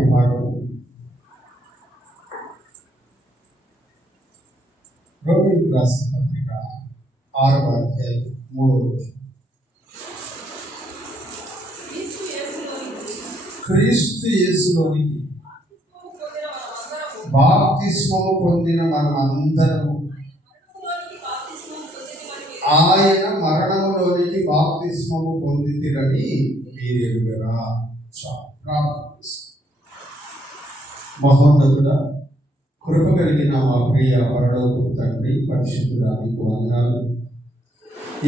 వాక్య భాగం రోమీయులకు రాసిన పత్రిక 6వ అధ్యాయం 3వ వచనం. క్రీస్తు యేసులోనికి బాప్తిస్మము పొందిన మనమందరము ఆయన మరణములోనికి బాప్తిస్మము పొందితిరని మీరు ఎరుగరా. మహోన్నతుడా, కృప కలిగిన మా ప్రియ పరలోకపు తండ్రి, పరిశుద్ధుడా, నీకు వందనాలు.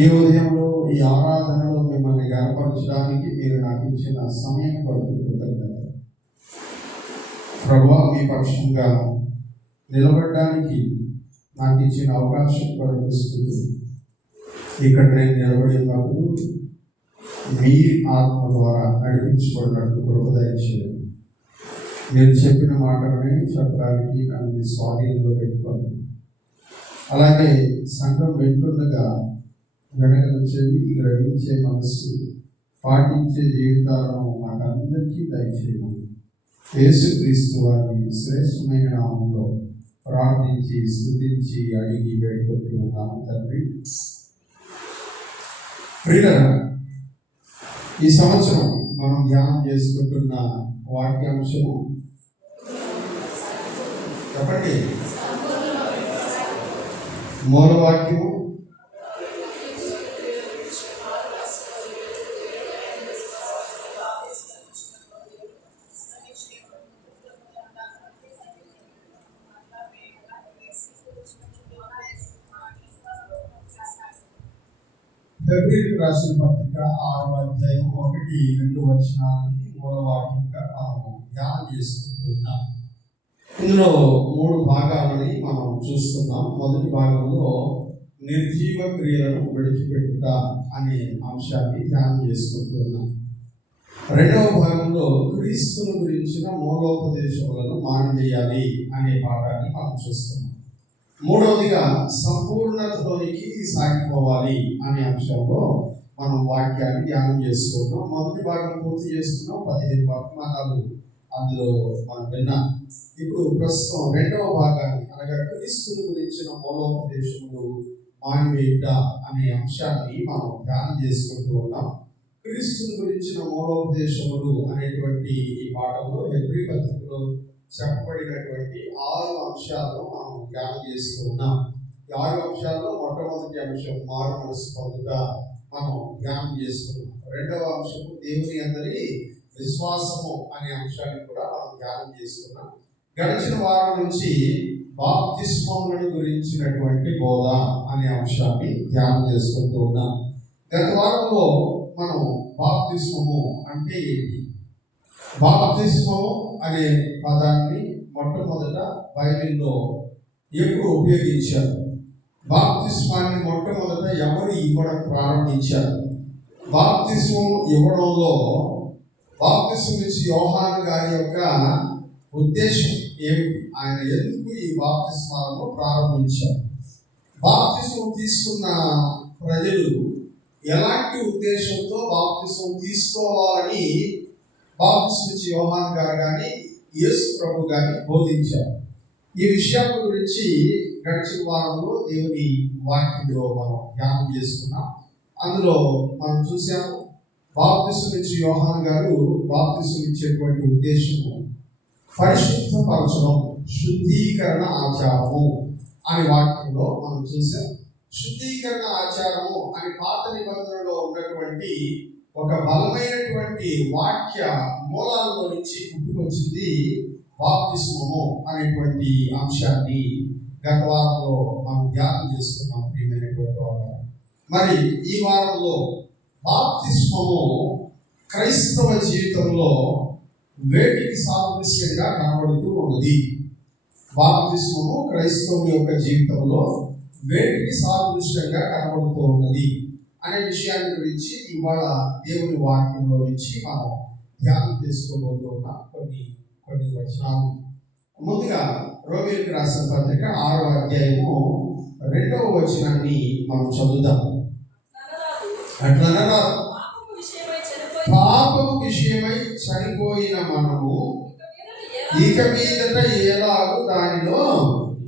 ఈ ఉదయంలో ఈ ఆరాధనలో మిమ్మల్ని గనపరచడానికి మీరు నాకు ఇచ్చిన సమయం కొరకు కృతజ్ఞతలు. ప్రభువా, మీ పక్షంగా నిలబడడానికి నాకు ఇచ్చిన అవకాశం కొరకు స్తుతులు. ఇక్కడ నేను నిలబడి ఉన్నప్పుడు మీ ఆత్మ ద్వారా నడిపించబడినట్టు కృప దయచేయండి. మీరు చెప్పిన మాటలనే చెప్పడానికి నన్ను స్వాధీనంలో పెట్టుకోండి. అలాగే సంఘం వింటుండగా వెనకల చెవి, గ్రహించే మనస్సు, పాటించే జీవితాలను మాకందరికీ దయచేయమని యేసుక్రీస్తు వారి శ్రేష్టమైన నామంలో ప్రార్థించి స్తుతించి అడిగి వేడుకుంటున్నాము తండ్రి. ప్రియులారా, ఈ సంవత్సరం మనం ధ్యానం చేసుకుంటున్న వాక్యాంశము చెప్పండి. మూలవాక్యము ఫిబ్రవరికి రాసిన పత్రిక 6వ అధ్యాయం 1-2 వచనాలని మూలవాక్యంగా మనం ధ్యానం చేసుకుంటూ ఉన్నాం. ఇందులో 3 భాగాలని మనం చూస్తున్నాం. మొదటి భాగంలో నిర్జీవ క్రియలను విడిచిపెట్టుట అనే అంశాన్ని ధ్యానం చేసుకుంటూ ఉన్నాం. రెండవ భాగంలో క్రీస్తును గురించిన మూలోపదేశములను మానివేయాలి అనే పాఠాన్ని మనం చూస్తున్నాం. మూడవదిగా సంపూర్ణతలోనికి సాగిపోవాలి అనే అంశంలో మనం వాక్యాన్ని ధ్యానం చేసుకున్నాం. మొదటి భాగం పూర్తి చేసుకున్నాం. 15 వర్తమానాలు అందులో మనం విన్నాం. ఇప్పుడు ప్రస్తుతం రెండవ భాగాన్ని, అనగా క్రీస్తుని గురించిన మూలోపదేశములు మానివేయుట అనే అంశాన్ని మనం ధ్యానం చేసుకుంటూ ఉన్నాం. క్రీస్తుని గురించిన మూలోపదేశములు అనేటువంటి ఈ పాఠంలో హెబ్రీ పత్రికలో చెప్పబడినటువంటి 6 అంశాలను మనం ధ్యానం చేస్తూ ఉన్నాం. ఈ 6 అంశాల్లో మొట్టమొదటి అంశం మారు మనసు పొందుట మనం ధ్యానం చేస్తున్నాం. రెండవ అంశము దేవుని అందరి విశ్వాసము అనే అంశాన్ని కూడా మనం ధ్యానం చేస్తున్నాం. గడిచిన వారం నుంచి బాప్తిస్మములను గురించినటువంటి బోధ అనే అంశాన్ని ధ్యానం చేసుకుంటూ ఉన్నాం. గత వారంలో మనం బాప్తిస్మము అంటే ఏంటి, బాప్తిస్మము అనే పదాన్ని మొట్టమొదట బైబిల్లో ఎప్పుడు ఉపయోగించారు, బాప్తిస్మాన్ని మొట్టమొదట ఎవరు ఇవ్వడం ప్రారంభించారు, బాప్తిస్మం ఇవ్వడంలో బాప్తిస్మం ఇచ్చి యోహాను గారి యొక్క ఉద్దేశం ఏమిటి, ఆయన ఎందుకు ఈ బాప్తిస్మాలను ప్రారంభించారు, బాప్తిస్మం తీసుకున్న ప్రజలు ఎలాంటి ఉద్దేశంతో బాప్తిస్మం తీసుకోవాలని బాప్తిస్మం ఇచ్చి యోహాను గారు కానీ యేసు ప్రభు గారిని బోధించారు. ఈ విషయాల గురించి గడిచిన వారంలో దేవుని వాక్యంలో మనం ధ్యానం చేసుకున్నాం. అందులో మనం చూసాము, బాప్తిస్మం ఇచ్చి యోహాను గారు బాప్తిస్మం ఇచ్చేటువంటి ఉద్దేశము పరిశుద్ధపరచడం, శుద్ధీకరణ ఆచారము అనే వాక్యంలో మనం చూసాం. శుద్ధీకరణ ఆచారము అని పాత నిబంధనలో ఉన్నటువంటి ఒక బలమైనటువంటి వాక్య మూలాల్లో నుంచి పుట్టుకొచ్చింది బాప్తిస్మము అనేటువంటి అంశాన్ని గత వారంలో మనం ధ్యానం చేసుకున్నాం. ప్రియమైనటువంటి వారు, మరి ఈ వారంలో బాప్తిస్మము క్రైస్తవ జీవితంలో వేటికి సాదృశ్యంగా కనబడుతూ ఉన్నది, బాప్తిస్మము క్రైస్తవుని యొక్క జీవితంలో వేటికి సాదృశ్యంగా కనబడుతూ ఉన్నది అనే విషయాన్ని గురించి ఇవాళ దేవుని వాక్యంలో నుంచి మనం ధ్యానం చేసుకోబోతున్న కొన్ని వచనాలు. ముందుగా రోమీయులకు రాసిన పత్రిక 6వ అధ్యాయము 2వ వచనాన్ని మనం చదువుదాం. అట్లనగా పాపము విషయమై చనిపోయిన మనము ఇక మీదట ఎలాగూ దానిలో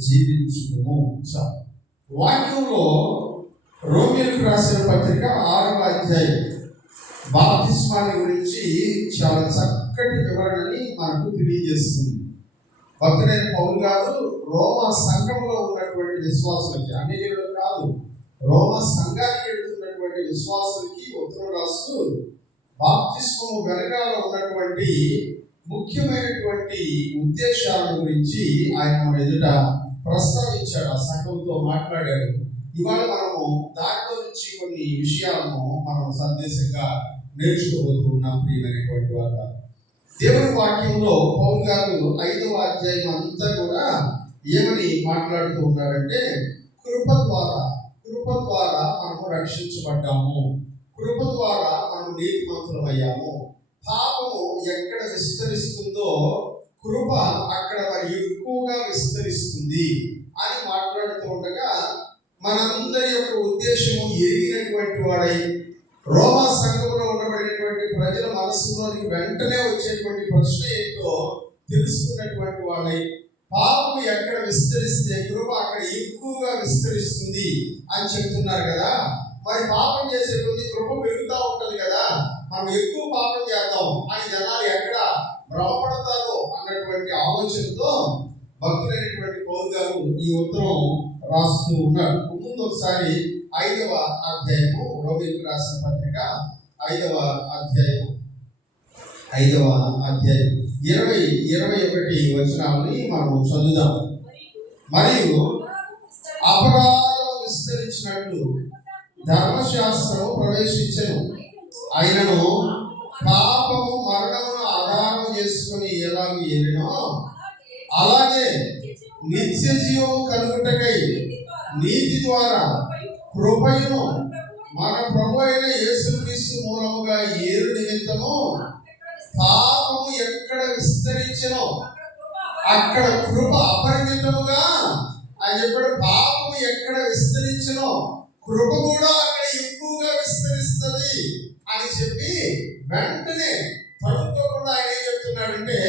జీవించుము. వాక్యంలో రోమీయులకు రాసిన పత్రిక 6వ అధ్యాయం బాప్తిస్మాన్ని గురించి చాలా చక్కటి వివరణని మనకు తెలియజేస్తుంది. భక్తుడైన పౌలు గారు రోమా సంఘంలో ఉన్నటువంటి విశ్వాసులకి, అన్యజనులకు కాదు, రోమా సంఘానికి వెళ్తున్నటువంటి విశ్వాసులకి ఉత్తరం రాస్తూ బాప్తిస్మము వెనకాల ఉన్నటువంటి ముఖ్యమైనటువంటి ఉద్దేశాల గురించి ఆయన మన ఎదుట ప్రస్తావించాడు, ఆ సంఘంతో మాట్లాడాడు. ఇవాళ మనము దాంట్లో నుంచి కొన్ని విషయాలను మనం సందేశంగా నేర్చుకోబోతూ ఉన్నాం. ప్రియమైనటువంటి వాళ్ళ దేవుని వాక్యంలో పౌలు గారు 5వ అధ్యాయం అంతా కూడా ఏమని మాట్లాడుతూ ఉన్నారంటే, కృప ద్వారా మనము రక్షించబడ్డాము, కృప ద్వారా మనం నీతిమంతులమయ్యాము. పాపము ఎక్కడ విస్తరిస్తుందో కృప అక్కడ మరి ఎక్కువగా విస్తరిస్తుంది అని మాట్లాడుతూ ఉండగా, మనందరి యొక్క ఉద్దేశము ఎరిగినటువంటి వాడై రోమా సంఘంలో ఉండబడినటువంటి ప్రజల మనసులోనికి వెంటనే వచ్చేటువంటి ప్రశ్న ఏంటో తెలుసుకున్నటువంటి వాళ్ళై, పాపం ఎక్కడ విస్తరిస్తే కృప అక్కడ ఎక్కువగా విస్తరిస్తుంది అని చెప్తున్నారు కదా. మరి పాపం చేసే కొద్ది కృప పెరుగుతూ ఉంటుంది కదా, మనం ఎక్కువ పాపం చేద్దాం అని జనాలు ఎక్కడ భ్రమపడతారో అన్నటువంటి ఆలోచనతో భక్తులైనటువంటి పౌలు గారు ఈ ఉత్తరం రాస్తూ ఉన్నారు. ముందు ఒకసారి 5వ అధ్యాయము రోమీయులకు రాసిన పత్రిక 5వ అధ్యాయం 20-21 వచనాలని మనం చదువుదాం. మరియు అపరాధం విస్తరించినట్లు ధర్మశాస్త్రము ప్రవేశించెను, అయినను పాపము మరణమును ఆధారం చేసుకుని ఎలాగూ ఏలినో అలాగే నిత్య జీవము కలుగుటకై నీతి ద్వారా కృపయును మన ప్రభు అయిన యేసుక్రీస్తు మూలముగా ఏలు నిమిత్తము పాపము ఎక్కడ విస్తరించెనో అక్కడ కృప అపరిమితముగా అని చెప్పాడు. పాపము ఎక్కడ విస్తరించెనో కృప కూడా అక్కడ ఎక్కువగా విస్తరిస్తుంది అని చెప్పి వెంటనే తడుకోకుండా ఆయన ఏం చెప్తున్నాడంటే,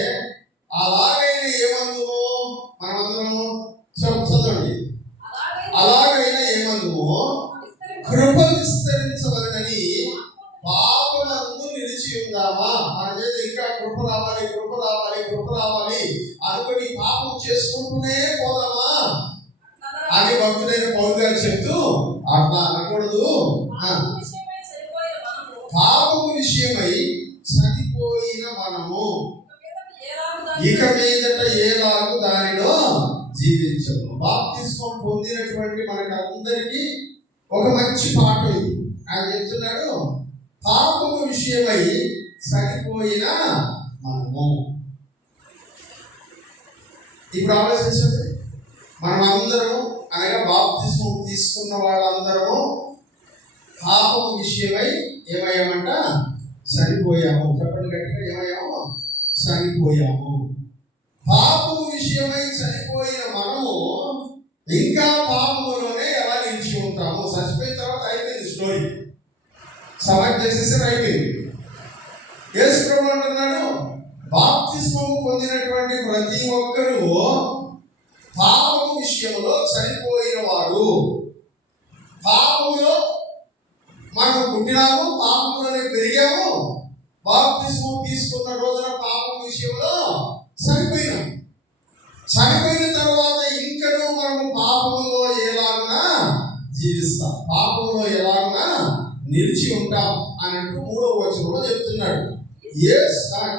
అలాగైనా ఏమందుమో మనమందరం చదవండి, అలాగైనా ఏమందుమో కృప విస్తరించవలనని పాపమందు నిలిచి ఉందామా? మన మీద ఇంకా కృప రావాలి అనుకుని పాపం చేసుకుంటూనే పోదామా అని భక్తుడైన పౌలు గారు చెప్తూ, అట్లా అనకూడదు, పాపము విషయమై చనిపోయిన మనము ఇక మీదట ఎలాగూ దానిలో జీవించము. బాప్తిస్మం పొందినటువంటి మనకందరికీ ఒక మంచి పాట ఇది. ఆయన చెప్తున్నాడు, పాపము విషయమై చనిపోయిన మనము. ఇప్పుడు ఆలోచించండి, మనం అందరము అనగా బాప్తిస్మం తీసుకున్న వాళ్ళందరము పాపము విషయమై ఏమయ్యామంట? చనిపోయాము. చెప్పండి గట్టిగా, ఏమయ్యాము? చనిపోయాము. పాపము విషయమై చనిపోయిన మనము ఇంకా పాపములోనే ఎలా నిలిచి ఉంటాము? చచ్చిపోయిన తర్వాత అయిపోయింది స్టోరీ, సమాజ్ చేసేసారు, అయిపోయింది. యేసు ప్రభువు అంటున్నాడు, బాప్తిస్మము పొందినటువంటి ప్రతి ఒక్కరూ పాపము విషయంలో చనిపోయిన వాడు. పాపములో మనం పుట్టినాము, పాపంలోనే పెరిగాము. బాప్తిస్మం తీసుకున్న రోజున పాపం విషయంలో చనిపోయినాం. చనిపోయిన తర్వాత ఇంకనూ మనము పాపములో ఎలాగునా జీవిస్తాం, పాపంలో ఎలాగునా నిలిచి ఉంటాం అన్నట్టు 3వ వచనంలో చెప్తున్నాడు.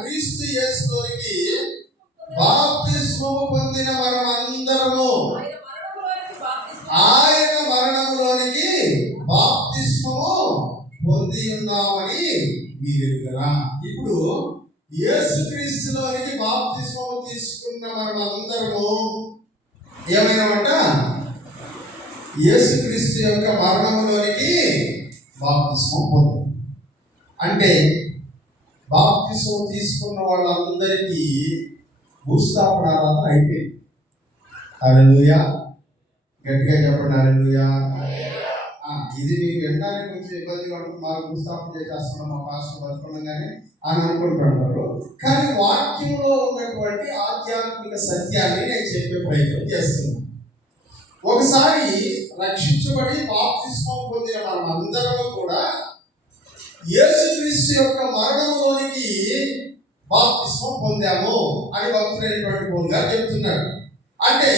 క్రీస్తు యేసులోనికి బాప్తిస్మము పొందిన మనమందరము ఆయన మరణంలోనికి బాప్తిస్మము పొంది ఉన్నామని మీరెరుగరా? ఇప్పుడు యేసుక్రీస్తులోనికి బాప్తిస్మము తీసుకున్న మనమందరము ఏమైనామంట? యేసుక్రీస్తు యొక్క మరణంలోనికి బాప్తిస్మం పొందాం. అంటే బాప్తిస్మం తీసుకున్న వాళ్ళందరికీ భూస్థాపన ఆరాధన అయిపోయింది. హల్లెలూయా, గట్టిగా చెప్పండి హల్లెలూయా. ఇది మీకు వినడానికి కొంచెం ఇబ్బందిగా ఉంటుంది, మాకు భూస్థాపన చేసేస్తున్నాం మా పాస్టర్ బతుకుండగానే అని అనుకుంటుంటారు. కానీ వాక్యంలో ఉన్నటువంటి ఆధ్యాత్మిక సత్యాన్ని నేను చెప్పే ప్రయత్నం చేస్తున్నాను. ఒకసారి రక్షించబడి బాప్తిస్మం పొందిన మనం అందరం కూడా యేసుక్రీస్తు యొక్క మరణంలోనికి బాప్తిస్మం పొందాము అని భక్తుడైనటువంటి పౌలు గారు చెప్తున్నారు. అంటే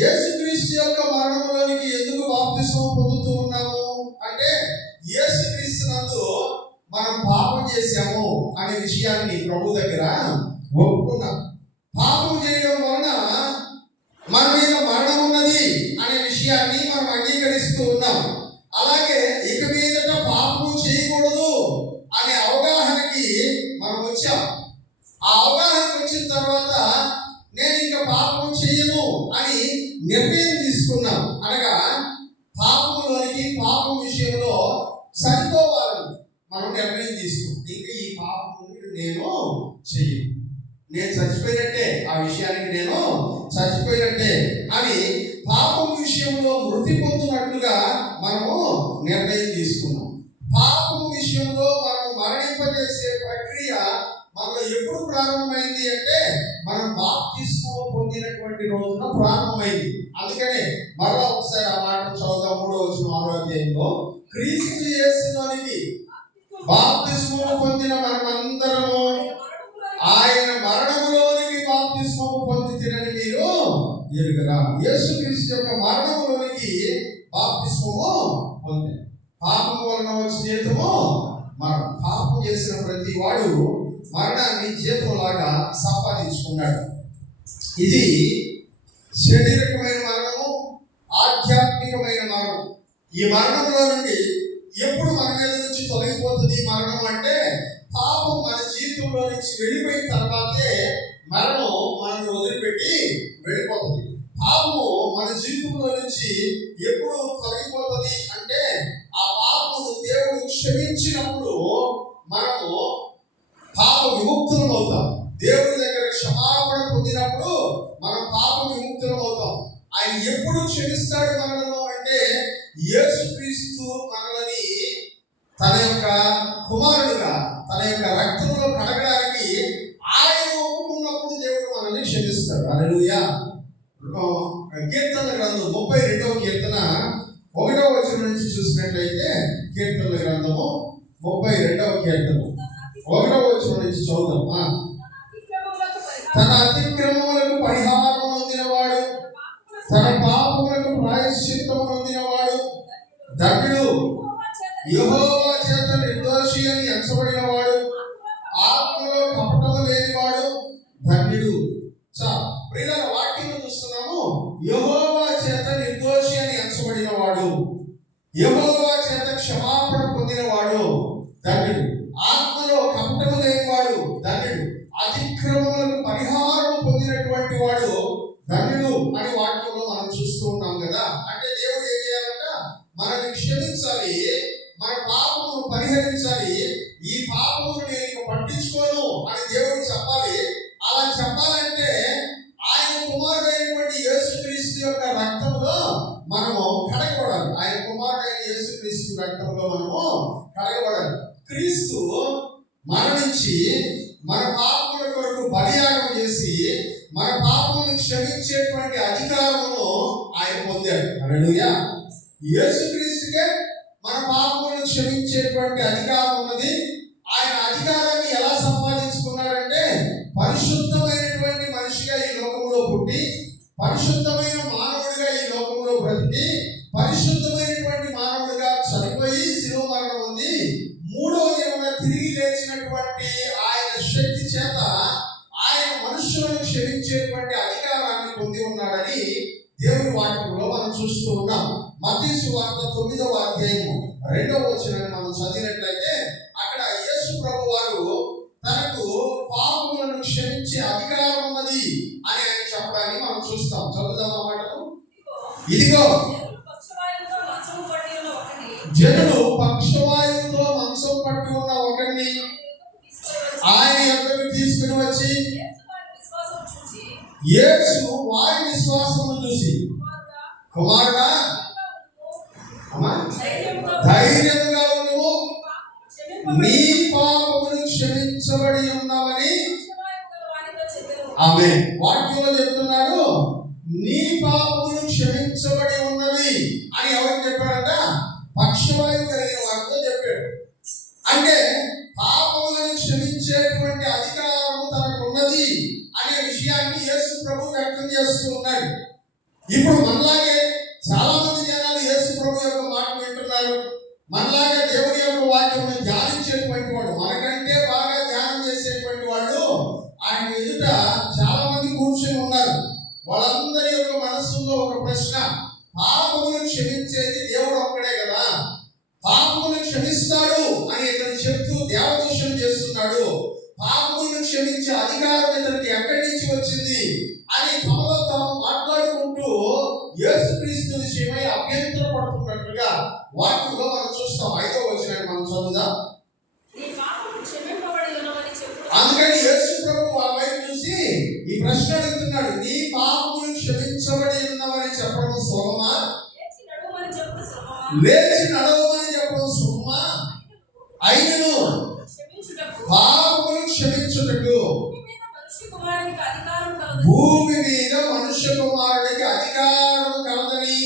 యేసుక్రీస్తు యొక్క మరణంలోనికి ఎందుకు బాప్తిస్మం పొందుతూ ఉన్నాము అంటే, యేసుక్రీస్తు నందు మనం పాపం చేశాము అనే విషయాన్ని ప్రభు దగ్గర ఒప్పుకున్నాం. పాపం చేయడం వలన మన మీద మరణం ఉన్నది అనే విషయాన్ని మనం అంగీకరిస్తూ ఉన్నాం. అలాగే ఇక మీదట పాపం చేయకూడదు అనే అవగాహనకి మనం వచ్చాం. ఆ అవగాహనకు వచ్చిన తర్వాత నేను ఇంకా పాపం చెయ్యను అని నిర్ణయం తీసుకున్నాం. అనగా పాపంలోనికి, పాపం విషయంలో సరిపోవాలని మనం నిర్ణయం తీసుకున్నాం. ఇంకా ఈ పాపం నేను చెయ్యను, నేను చచ్చిపోయినట్టే, ఆ విషయానికి నేను చచ్చిపోయినట్టే అని పాపం విషయంలో మృతి పొందునట్లుగా మనము నిర్ణయం తీసుకున్నాం. పాపం విషయంలో మనం మరణింపజేసే ప్రక్రియ మనలో ఎప్పుడు ప్రారంభమైంది అంటే, మనం బాప్తిస్మం పొందినటువంటి రోజున ప్రారంభమైంది. అందుకనే మరలా ఒకసారి ఆ మాట చదువుదాం. 3వ వచనం 6వ అధ్యాయంలో, క్రీస్తు యేసులోనికి బాప్తిస్మం పొందిన మనమందరము ఆయన మరణములోనికి బాప్తిస్మం పొందితిరని మీరు ఎరుగరా. యేసుక్రీస్తు యొక్క మరణములోనికి బాప్తిస్మము పొందారు. పాపం వలన వచ్చిన జీవితము మరణం. పాపం చేసిన ప్రతి వాడు మరణాన్ని జీతంలాగా సంపాదించుకున్నాడు. ఇది శారీరకమైన మరణము, ఆధ్యాత్మికమైన మరణం. ఈ మరణంలో నుండి ఎప్పుడు మన మీద నుంచి తొలగిపోతుంది ఈ మరణం అంటే, పాపం మన జీవితంలో నుంచి వెళ్ళిపోయిన తర్వాతే మరణం మనల్ని వదిలిపెట్టి వెళ్ళిపోతుంది. పాపము మన జీవితంలో నుంచి ఎప్పుడు తొలగిపోతుంది అంటే, ఆ పాపమును దేవుడు క్షమించినప్పుడు మనము పాప విముక్తులం అవుతాం. దేవుడి దగ్గర క్షమాపణ పొందినప్పుడు మనం పాప విముక్తులం అవుతాం. ఆయన ఎప్పుడు క్షమిస్తాడు మనలను అంటే, యేసుక్రీస్తు మనల్ని తన యొక్క కుమారుడుగా, తన యొక్క రక్తంలో కడగడానికి ఆయన ఒప్పుకున్నప్పుడు దేవుడు మనల్ని క్షమిస్తాడు. హల్లెలూయా. కీర్తనల గ్రంథం 32వ కీర్తన 1వ వచనం నుంచి చూసినట్లయితే, కీర్తనల గ్రంథము 32వ కీర్తన 1వ వచనం నుంచి చదువుదాం. తన అతిక్రమములకు పరిహారం పొందినవాడు, తన పాపములకు ప్రాయశ్చిత్తము పొందినవాడు ధన్యుడు. యెహోవా చేత నిర్దోషి అని ఎంచబడినవాడు, ఆత్మలో కపటము లేనివాడు ధన్యుడు. ప్రియుల వాక్యంలో చూస్తున్నాము, యెహోవా చేత నిర్దోషి అని ఎంచబడినవాడు, యెహోవా చేత క్షమాపణ పొందినవాడు ధన్యుడు. ఆత్మలో కపటము లేనివాడు ధన్యుడు. అతిక్రమములకు పరిహారం పొందినటువంటి వాడు ధన్యుడు అని వాక్యంలో మనం చూస్తూ ఉన్నాం కదా. అంటే దేవుడు ఏం చేయాలంట? మనల్ని క్షమించాలి, మన పాపమును పరిహరించాలి. ఈ పాపమును నేను ఇక పట్టించుకోను అని దేవుడు చెప్పాలి. అలా చెప్పాలంటే ఆయన కుమారుడైనటువంటి యేసుక్రీస్తు యొక్క రక్తంలో మనము కడగబడాలి. ఆయన కుమారుడైన యేసుక్రీస్తు రక్తంలో మనము కడగబడాలి. క్రీస్తు మరణించి మన పాపముల కొరకు బలియాగం చేసి మన పాపములను క్షమించేటువంటి అధికారమును ఆయన పొందాడు. హల్లెలూయా. యేసుక్రీస్తుకే మన పాపములను క్షమించేటువంటి అధికారం ఉన్నది. ఆయన అధికారాన్ని ఎలా సంపాదించుకున్నాడంటే, పరిశుద్ధమైనటువంటి మనిషిగా ఈ లోకంలో పుట్టి, పరిశుద్ధమైన మానవుడిగా ఈ లోకంలో బ్రతికి, పరిశుద్ధమైనటువంటి మానవుడిగా చనిపోయి శిలువ మరణం ఉంది, 3వ దినమున తిరిగి లేచినటువంటి ఆయన శక్తి చేత ఆయన మనుషులను క్షమించేటువంటి అధికారాన్ని పొంది ఉన్నాడని దేవుని వాక్యంలో మనం చూస్తూ ఉన్నాం. మత్తయి సువార్త 9వ అధ్యాయము 2వ వచనాన్ని మనం చదివినట్లయితే, అక్కడ యేసు ప్రభు వారు తనకు పాపములను క్షమించే అధికారం ఉన్నది అని ఆయన చెప్పడాన్ని మనం చూస్తాం. చదువుదాం ఆ మాటను. ఇదిగో జనులు పక్షవాయువుతో మంచం పట్టి ఉన్న ఒకరిని ఆయన యొక్కకు తీసుకుని వచ్చి, యేసు వారి విశ్వాసమును చూసి, కుమారుడా అమ్మా ధైర్యముగా నువ్వు నీ పాపములు క్షమించబడి ఉన్నవని ఆమె వాక్యంలో చెప్తున్నాడు. నీ పాపములు క్షమించబడి ఉన్నవి అని ఎవరికి చెప్పాడంట? పక్షవాయువు కలిగిన వారితో చెప్పాడు. అంటే పాపములను క్షమించేటువంటి అధికారము తనకున్నది అనే విషయాన్ని యేసు ప్రభు వ్యక్తం చేస్తూ ఉన్నాడు. ఇప్పుడు మనలాగే చాలా మంది జనాలు యేసు ప్రభు యొక్క మాట వింటున్నారు. మనలాగే దేవుని యొక్క వాక్యమును ధ్యానించేటువంటి వాడు, మనకంటే బాగా ధ్యానం చేసేటువంటి వాళ్ళు ఆయన ఎదుట చాలా మంది కూర్చొని ఉన్నారు. వాళ్ళందరి యొక్క మనస్సులో ఒక ప్రశ్న, పాపములను క్షమించేది దేవుడు ఒక్కడే కదా, పాపములను క్షమిస్తాడు అని ఇతను చెప్తూ దేవదూషణ చేస్తున్నాడు. పాపములను క్షమించే అధికారం ఇతనికి ఎక్కడి నుంచి వచ్చింది అని తమలో తాము మాట్లాడుకుంటూ యేసుక్రీస్తు విషయమై అభ్యంతర పడుతున్నట్లుగా వాక్యంలో మనం చూస్తాం. 5వ వచనాన్ని మనం చదువుదాం. అందుకని యేసు ప్రభు వాళ్ళ వైపు చూసి ఈ ప్రశ్న అడుగుతున్నాడు, నీ పాపములు క్షమించబడి ఉన్నవని చెప్పడం సులభమా, లేచి నడవమని చెప్పడం సులభమా? అయినను పాపములు క్షమించుటకు భూమి మీద మనుష్య కుమారుడికి అధికారం కలదని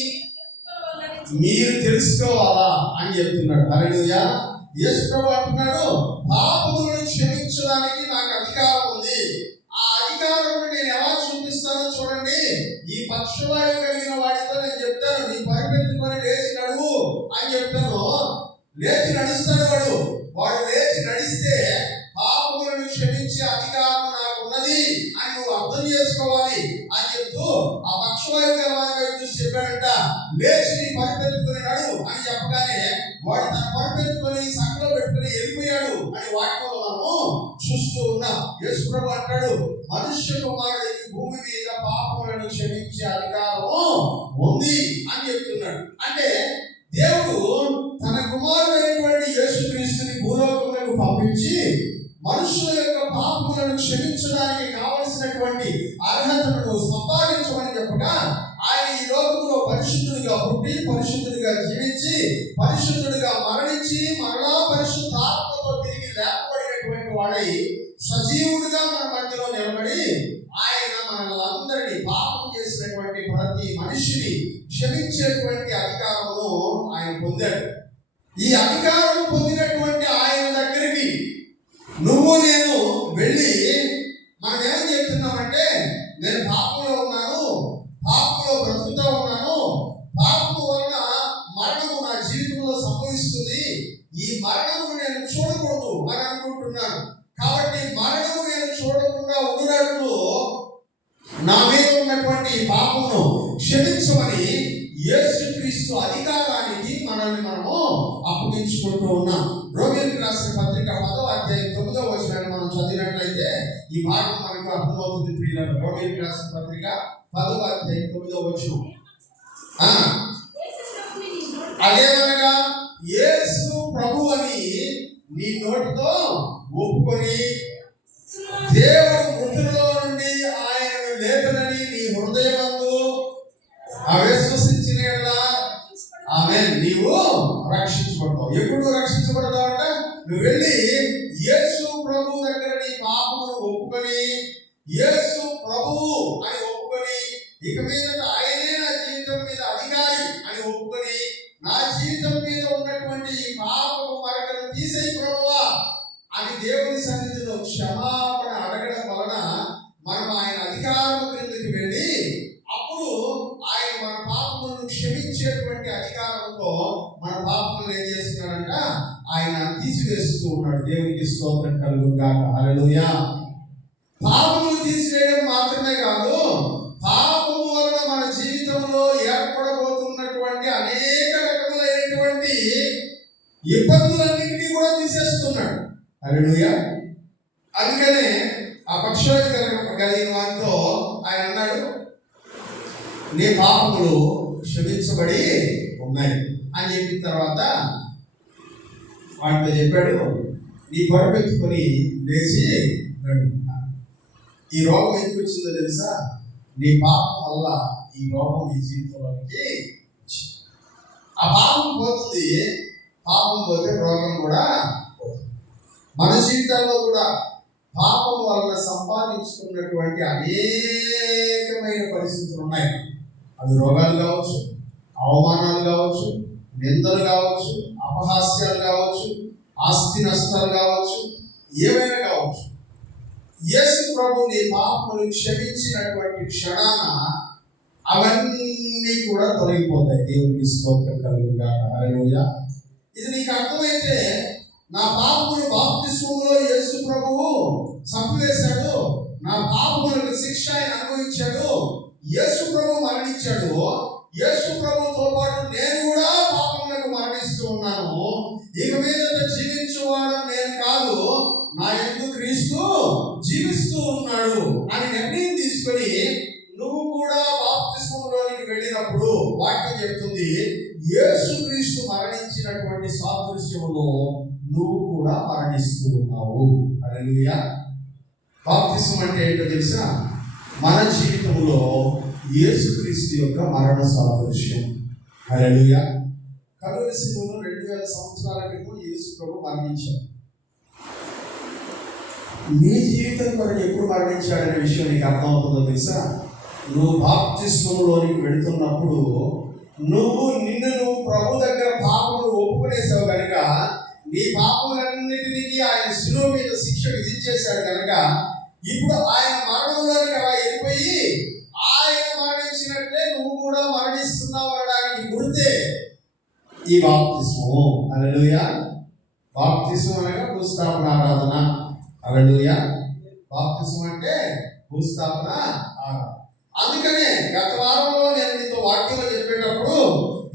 మీరు తెలుసుకోవాలా అని చెప్తున్నాడు. హల్లెలూయా. యేసు ప్రభు అంటున్నాడు, పాపములను క్షమించడానికి నాకు అధికారం ఉంది. ఆ అధికారం నేను ఎలా చూపిస్తానో చూడండి. ఈ పక్షవాయువు కలిగిన వాడితో నేను చెప్తాను, నీ పరిపెత్తుకొని లేచి నడువు అని చెప్తాను. లేచి నడుస్తాడు వాడు లేచి నడిస్తే పాపములను క్షమించే అధికారం నాకు ఉన్నది అని నువ్వు అర్థం చేసుకోవాలి అని చెప్తూ ఆ పక్షవాయువు గల వాడి వైపు చూసి చెప్పాడంట, లేచి నీ పరిపెత్తుకొని నడు అని చెప్పగానే వాడు తన పరిపెత్తుకొని సంకలో పెట్టుకుని వెళ్ళిపోయాడు అని వాక్యంలో మనము చూస్తూ ఉన్నాం. యేసు ప్రభు అంటాడు, మనుష్య కుమారుడికి భూమి మీద పాపములను క్షమించే అధికారము ఉంది అని చెప్తున్నాడు. అంటే దేవుడు తన కుమారుడైనటువంటి యేసుక్రీస్తుని భూలోకములకు పంపించి మనుషుల యొక్క పాపములను క్షమించడానికి కావలసినటువంటి అర్హతను సంపాదించమని చెప్పగా ఆయన ఈ లోకంలో పరిశుద్ధుడిగా పుట్టి పరిశుద్ధుడిగా జీవించి పరిశుద్ధుడిగా మరణించి మరలా పరిశుద్ధాత్మతో తిరిగి లేపబడినటువంటి వాడై సజీవుడిగా మన మధ్యలో నిలబడి ఆయన మనలందరినీ పాపం చేసినటువంటి ప్రతి మనిషిని క్షమించేటువంటి అధికారమును ఆయన పొందాడు. ఈ అధికారం పొందినటువంటి ఆయన దగ్గరికి నువ్వు నేను వెళ్ళి మనం ఏం చెప్తున్నామంటే, నేను పాపంలో ఉన్నాను, పాపంలో బ్రతుకుతూ ఉన్నాను, పాపం వలన మరణము నా జీవితంలో సంభవిస్తుంది, ఈ మరణము నేను చూడకూడదు అని అనుకుంటున్నాను. కాబట్టి మరణము నేను చూడకుండా ఉన్నట్లు నా మీద ఉన్నటువంటి పాపమును క్షమించమని యేసుక్రీస్తు అధికారానికి మనల్ని మనము అప్పగించుకుంటూ ఉన్నాం. రోమీయులకు రాసిన పత్రిక 10వ అధ్యాయం 9వ వచనాన్ని మనం చదివినట్లయితే ఈ భాగం మనకు అర్థమవుతుంది. ప్రియులారా, రోమీయులకు రాసిన పత్రిక 10వ అధ్యాయం 9వ వచనం, అదేమనగా యేసు ప్రభు అని నీ నోటితో ఒప్పుకొని దేవుడు మృతుల్లో నుండి ఆయనను లేపనని నీ హృదయమందు అవిశ్వసించిన ఆమేన్ నీవు రక్షించబడతావు. ఎప్పుడు రక్షించబడతావు అంటే, నువ్వు వెళ్ళి యేసు ప్రభు దగ్గర నీ పాపమును ఒప్పుకొని యేసు ప్రభువు అని ఒప్పుకొని ఇక మీద ఆయనే నా జీవితం మీద అధికారి అని ఒప్పుకొని నా జీవితం మీద ఉన్నటువంటి ఈ పాపము మరకను తీసేయి ప్రభువా అని దేవుని సన్నిధిలో క్షమాపణ అడగడం వలన మనం ఆయన అధికారం క్రిందకి వెళ్ళి అప్పుడు ఆయన మన పాపములను క్షమించేటువంటి అధికారంతో మన పాపములను ఏం చేస్తున్నాడంట, ఆయన తీసివేస్తూ ఉన్నాడు. దేవునికి స్తోత్రం కలుగును గాక. హల్లెలూయా. పాపములు తీసివేయడం మాత్రమే కాదు, పాపము వలన మన జీవితంలో ఏర్పడబోతున్నటువంటి అనేక రకములైనటువంటి ఇబ్బందులన్నింటినీ కూడా తీసేస్తున్నాడు. హల్లెలూయా. అందుకనే ఆ పక్షవాయువు కలిగిన వారితో ఆయన అన్నాడు, నీ పాపములు క్షమించబడి ఉన్నాయి అని చెప్పిన తర్వాత వాటితో చెప్పాడు, నీ పొరపెత్తుకొని లేచి నడు. ఈ రోగం ఎందుకు వచ్చిందో తెలుసా? నీ పాపం వల్ల ఈ రోగం నీ జీవితంలోకి వచ్చింది. ఆ ఆ పాపం పోతుంది, పాపం పోతే రోగం కూడా పోతుంది. మన జీవితాల్లో కూడా పాపం వలన సంపాదించుకున్నటువంటి అనేకమైన పరిస్థితులు ఉన్నాయి. అది రోగాలు కావచ్చు, అవమానాలు కావచ్చు, నిందలు కావచ్చు, అపహాస్యాలు కావచ్చు, ఆస్తి నష్టాలు కావచ్చు, ఏమైనా కావచ్చు. యేసు ప్రభు నీ పాపములు క్షమించినటువంటి క్షణాన అవన్నీ కూడా తొలగిపోతాయి. దేవునికి స్తోత్రం కలుగుగాక. హల్లెలూయా. ఇది నీకు అర్థమైతే, నా పాపములు బాప్తిస్మములో యేసు ప్రభువు చంపివేశాడు, నా పాపములకు శిక్ష ఆయన అనుభవించాడు, యేసు ప్రభు మరణించాడు, యేసు ప్రభుతో పాటు నేను కూడా పాపములకు మరణిస్తూ ఉన్నాను, ఇక మీదట జీవించువాడు నేను కాదు, నా యందు క్రీస్తు జీవిస్తూ ఉన్నాడు అని నిర్ణయం తీసుకొని నువ్వు కూడా బాప్తిస్మములోనికి వెళ్ళినప్పుడు వాక్యం చెప్తుంది, యేసు క్రీస్తు మరణించినటువంటి సాదృశ్యములో నువ్వు కూడా మరణిస్తూ ఉన్నావు. హల్లెలూయా. బాప్తిస్మం అంటే ఏంటో తెలుసా? మన జీవితంలో యేసుక్రీస్తు యొక్క మరణ సాదృశ్యం. హల్లెలూయా. కలువరి శిలువలో 2000 సంవత్సరాల క్రితం యేసు ప్రభు మరణించాడు. నీ జీవితం కొరకు ఎప్పుడు మరణించాడనే విషయం నీకు అర్థమవుతుందో తెలుసా? నువ్వు బాప్తిస్మములోనికి వెళుతున్నప్పుడు నిన్ను ప్రభు దగ్గర పాపములు ఒప్పుకునేసావు కనుక, నీ పాపములన్నిటికీ ఆయన శిలువ మీద శిక్ష విధించేశాడు కనుక, ఇప్పుడు ఆయన మరణంలోనికి అలా వెళ్ళిపోయి ఆయన మరణించినట్లే నువ్వు కూడా మరణిస్తున్నావు అనడానికి గుర్తే ఈ బాప్తిస్మం. హల్లెలూయా. బాప్తిస్మం అనగా భూస్థాపన ఆరాధన. హల్లెలూయా. బాప్తిస్మం అంటే భూస్థాపన ఆరాధన. అందుకనే గత వారంలో నేను నీతో వాక్యంలో చెప్పేటప్పుడు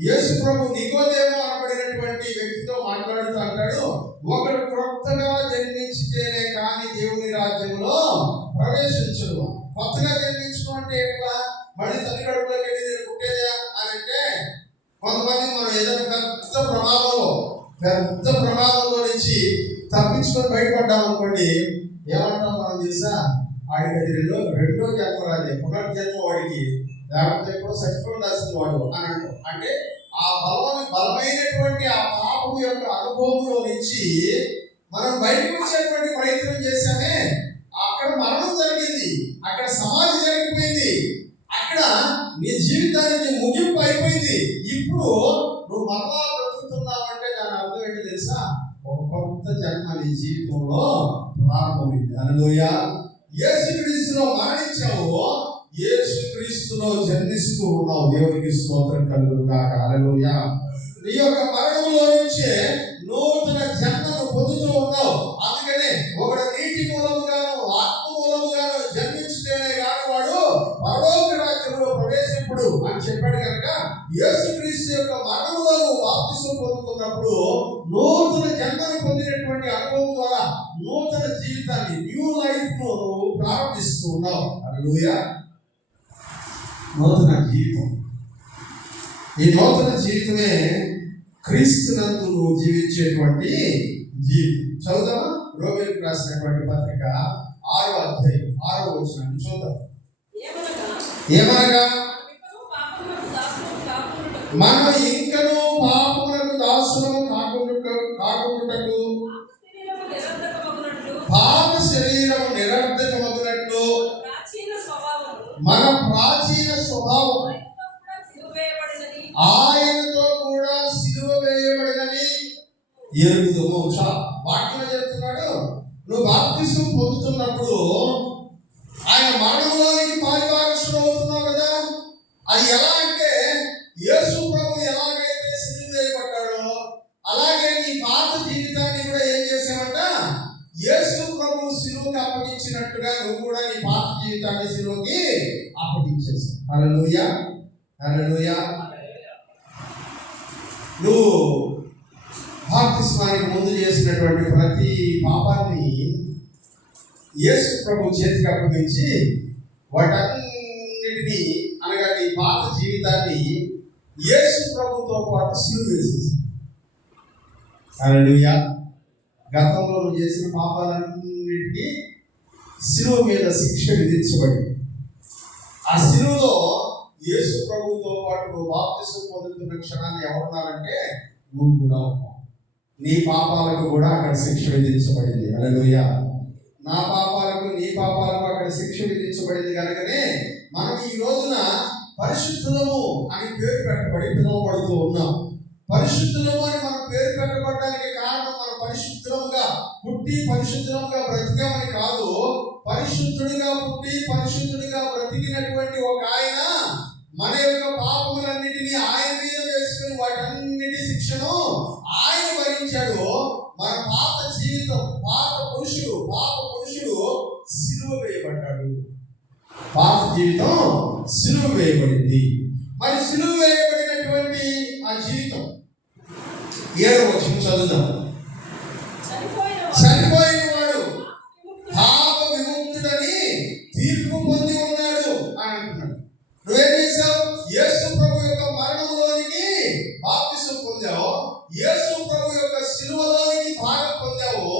యేసు ప్రభు నికోదేము అనబడినటువంటి వ్యక్తితో మాట్లాడుతూ అంటాడు, ఒకడు క్రొత్తగా జన్మించితేనే కానీ దేవుని రాజ్యంలో ప్రవేశించడు. కొత్తగా జన్మించడం అంటే ఎట్లా? మళ్ళీ తల్లి కడుపులోకి వెళ్ళి నేను పుట్టేదా అని అంటే, కొంతమంది మనం ఏదైనా పెద్ద ప్రమాదంలో నుంచి తప్పించుకొని బయటపడ్డాం అనుకోండి, ఏమంటాం మనం తెలుసా? వాడికి అది రెండో జన్మ రాదే, పునర్జన్మ వాడికి, లేకపోతే ఎప్పుడో చచ్చిపోయి రాసిన వాడు అని అంటాం. అంటే ఆ బలమైనటువంటి ఆ పాపం యొక్క అనుభవంలో నుంచి మనం బయటకు వచ్చేటువంటి ప్రయత్నం చేశామే, అక్కడ మరణం జరిగింది, అక్కడ సమాధి జరిగిపోయింది, అక్కడ నీ జీవితానికి ముగింపు అయిపోయింది. ఇప్పుడు నువ్వు మరలా బ్రతుకుతున్నావంటే దాని అర్థం ఏంటో తెలుసా? ఒక కొత్త జన్మ నీ జీవితంలో ప్రారంభమైంది. హల్లెలూయా. యేసుక్రీస్తులో మరణించావు, యేసుక్రీస్తులో జన్మిస్తూ ఉన్నావు. దేవునికి స్తోత్రం కలుగుగాక. హల్లెలూయా. నీ యొక్క మరణంలో నుంచే నూతన జన్మను పొందుతూ ఉన్నావు. అందుకనే ఒకడు నీటి మూలముగాను ఆత్మ మూలముగాను జన్మించితేనే కాని వాడు పరలోక రాజ్యంలో ప్రవేశింపుడు అని చెప్పాడు కనుక, యేసుక్రీస్తు యొక్క మరణంలో నువ్వు బాప్తిసం పొందుతున్నప్పుడు నూతన జన్మను పొందినటువంటి అనుభవం ద్వారా నూతన జీవితాన్ని, న్యూ లైఫ్ ను నువ్వు ప్రారంభిస్తూ ఉన్నావు. హల్లెలూయా. నూతన జీవితం, ఈ నూతన జీవితమే క్రీస్తునందు నువ్వు జీవించేటువంటి జీవితం. చదువుదామా? రోమీయులకు రాసినటువంటి పత్రిక 6వ అధ్యాయం 6వ వచనం చూద్దాం. ఏమనగా మనం ఇంకనూ పాపములకు దాసులము కాకుండుటకు పాప శరీరము నిరర్ధకమగునట్లు మన ప్రాచీన స్వభావం ఆయనతో కూడా సిలువ వేయబడినని ఎరుగుదుము. వాక్యం చెప్తున్నాడు, నువ్వు బాప్తిసం పొందుతున్నప్పుడు ఆయన మరణంలోనికి పారిభాగస్సులు అవుతున్నావు కదా. అది ఎలా అంటే, యేసు ప్రభు ఎలాగైతే సిలువ వేయబడ్డాడో అలాగే నీ పాత జీవితాన్ని కూడా ఏం చేసావంట? యేసు ప్రభు సిలువకి అప్పగించినట్టుగా నువ్వు కూడా నీ పాత జీవితాన్ని సిలువకి అప్పగించేసావు. హల్లెలూయా. హల్లెలూయా. నువ్వు బాప్తిస్మానికి ముందు చేసినటువంటి ప్రతి పాపాన్ని యేసు ప్రభు చేతికి అప్పగించి వాటన్నిటినీ, అనగా నీ పాత జీవితాన్ని యేసు ప్రభుతో పాటు సిలువ వేసేసి. హల్లెలూయా. గతంలో నువ్వు చేసిన పాపాలన్నిటికీ సిలువ మీద శిక్ష విధించబడి, ఆ సిలువలో యేసు ప్రభువుతో పాటు నువ్వు బాప్తిసం పొందుతున్న క్షణాన్ని ఎవరున్నారంటే నువ్వు కూడా ఉన్నావు. నీ పాపాలకు కూడా అక్కడ శిక్ష విధించబడింది. హల్లెలూయా. నా పాపాలకు నీ పాపాలకు అక్కడ శిక్ష విధించబడింది కనుకనే మనం ఈ రోజున పరిశుద్ధులము అని పేరు పెట్టబడి పిలువబడుతూ ఉన్నాం. పరిశుద్ధులము అని మనం పేరు పెట్టబడడానికి కారణం మనం పరిశుద్ధంగా పుట్టి పరిశుద్ధంగా బ్రతికామని కాదు. పరిశుద్ధుడిగా పుట్టి పరిశుద్ధుడిగా బ్రతికినటువంటి ఒక ఆయన మన యొక్క పాపములన్నిటినీ ఆయన మీద వేసుకుని వాటన్నిటి శిక్షను ఆయన భరించాడు. మన పాత జీవితం పాత పురుషుడు సిలువ వేయబడ్డాడు. పాత జీవితం సిలువ వేయబడింది. మరి సిలువ వేయబడినటువంటి ఆ జీవితం 7వ వచనం చదువుదాం. చనిపోయిన వాడు పాప విముక్తుడని తీర్పు పొంది ఉన్నాడు అని అంటున్నాడు. నువ్వేం చేశావు? యేసు ప్రభు యొక్క మరణంలోనికి బాప్తిసం పొందావు. యేసు ప్రభు యొక్క సిలువలోనికి భాగం పొందావు.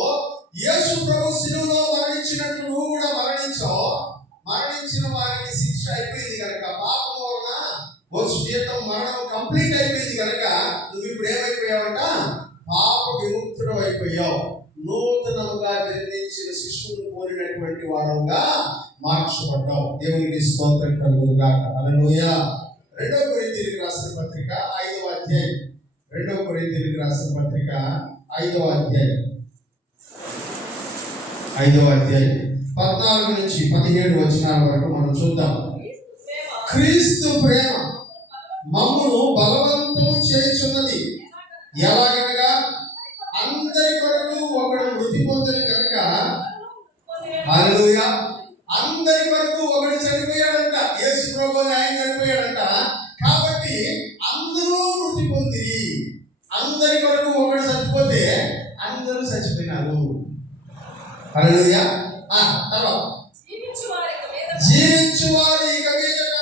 యేసు ప్రభు సిలువలో మరణించినట్లు నువ్వు కూడా మరణించావు. మరణించిన వారికి శిక్ష అయిపోయింది కనుక, పాపం వలన వచ్చే జీవితం మరణం కంప్లీట్ అయిపోయింది కనుక నువ్వు ఇప్పుడు ఏమైపోయావంట? పాప విముక్తుడు అయిపోయావు. నూతనముగా జన్మించిన శిశువును కోరినటువంటి వాడుగా మార్చబడ్డావు. దేవునికి స్తోత్రం కలుగును గాక. హల్లెలూయా. 2వ కొరింథీయులకు రాసిన పత్రిక 5వ అధ్యాయం. 2వ కొరింథీయులకు రాసిన పత్రిక 5వ అధ్యాయం 14 నుంచి 17 వచనాల వరకు మనం చూద్దాం. క్రీస్తు ప్రేమ మమ్మును బలవంతము చేయుచున్నది. ఎలాగనగా అందరి కొరకు ఒకడు మృతి పొందిన కనుక, హల్లెలూయా, అందరి కొరకు ఒకడు చనిపోయాడంట. యేసు ప్రభువు ఆయన చనిపోయాడంట. కాబట్టి అందరూ మృతి పొందిరి. అందరి కొరకు ఒకడు చచ్చిపోతే అందరూ చచ్చిపోయినారు. హల్లెలూయా. తర్వాత జీవించువారు ఇక మీదట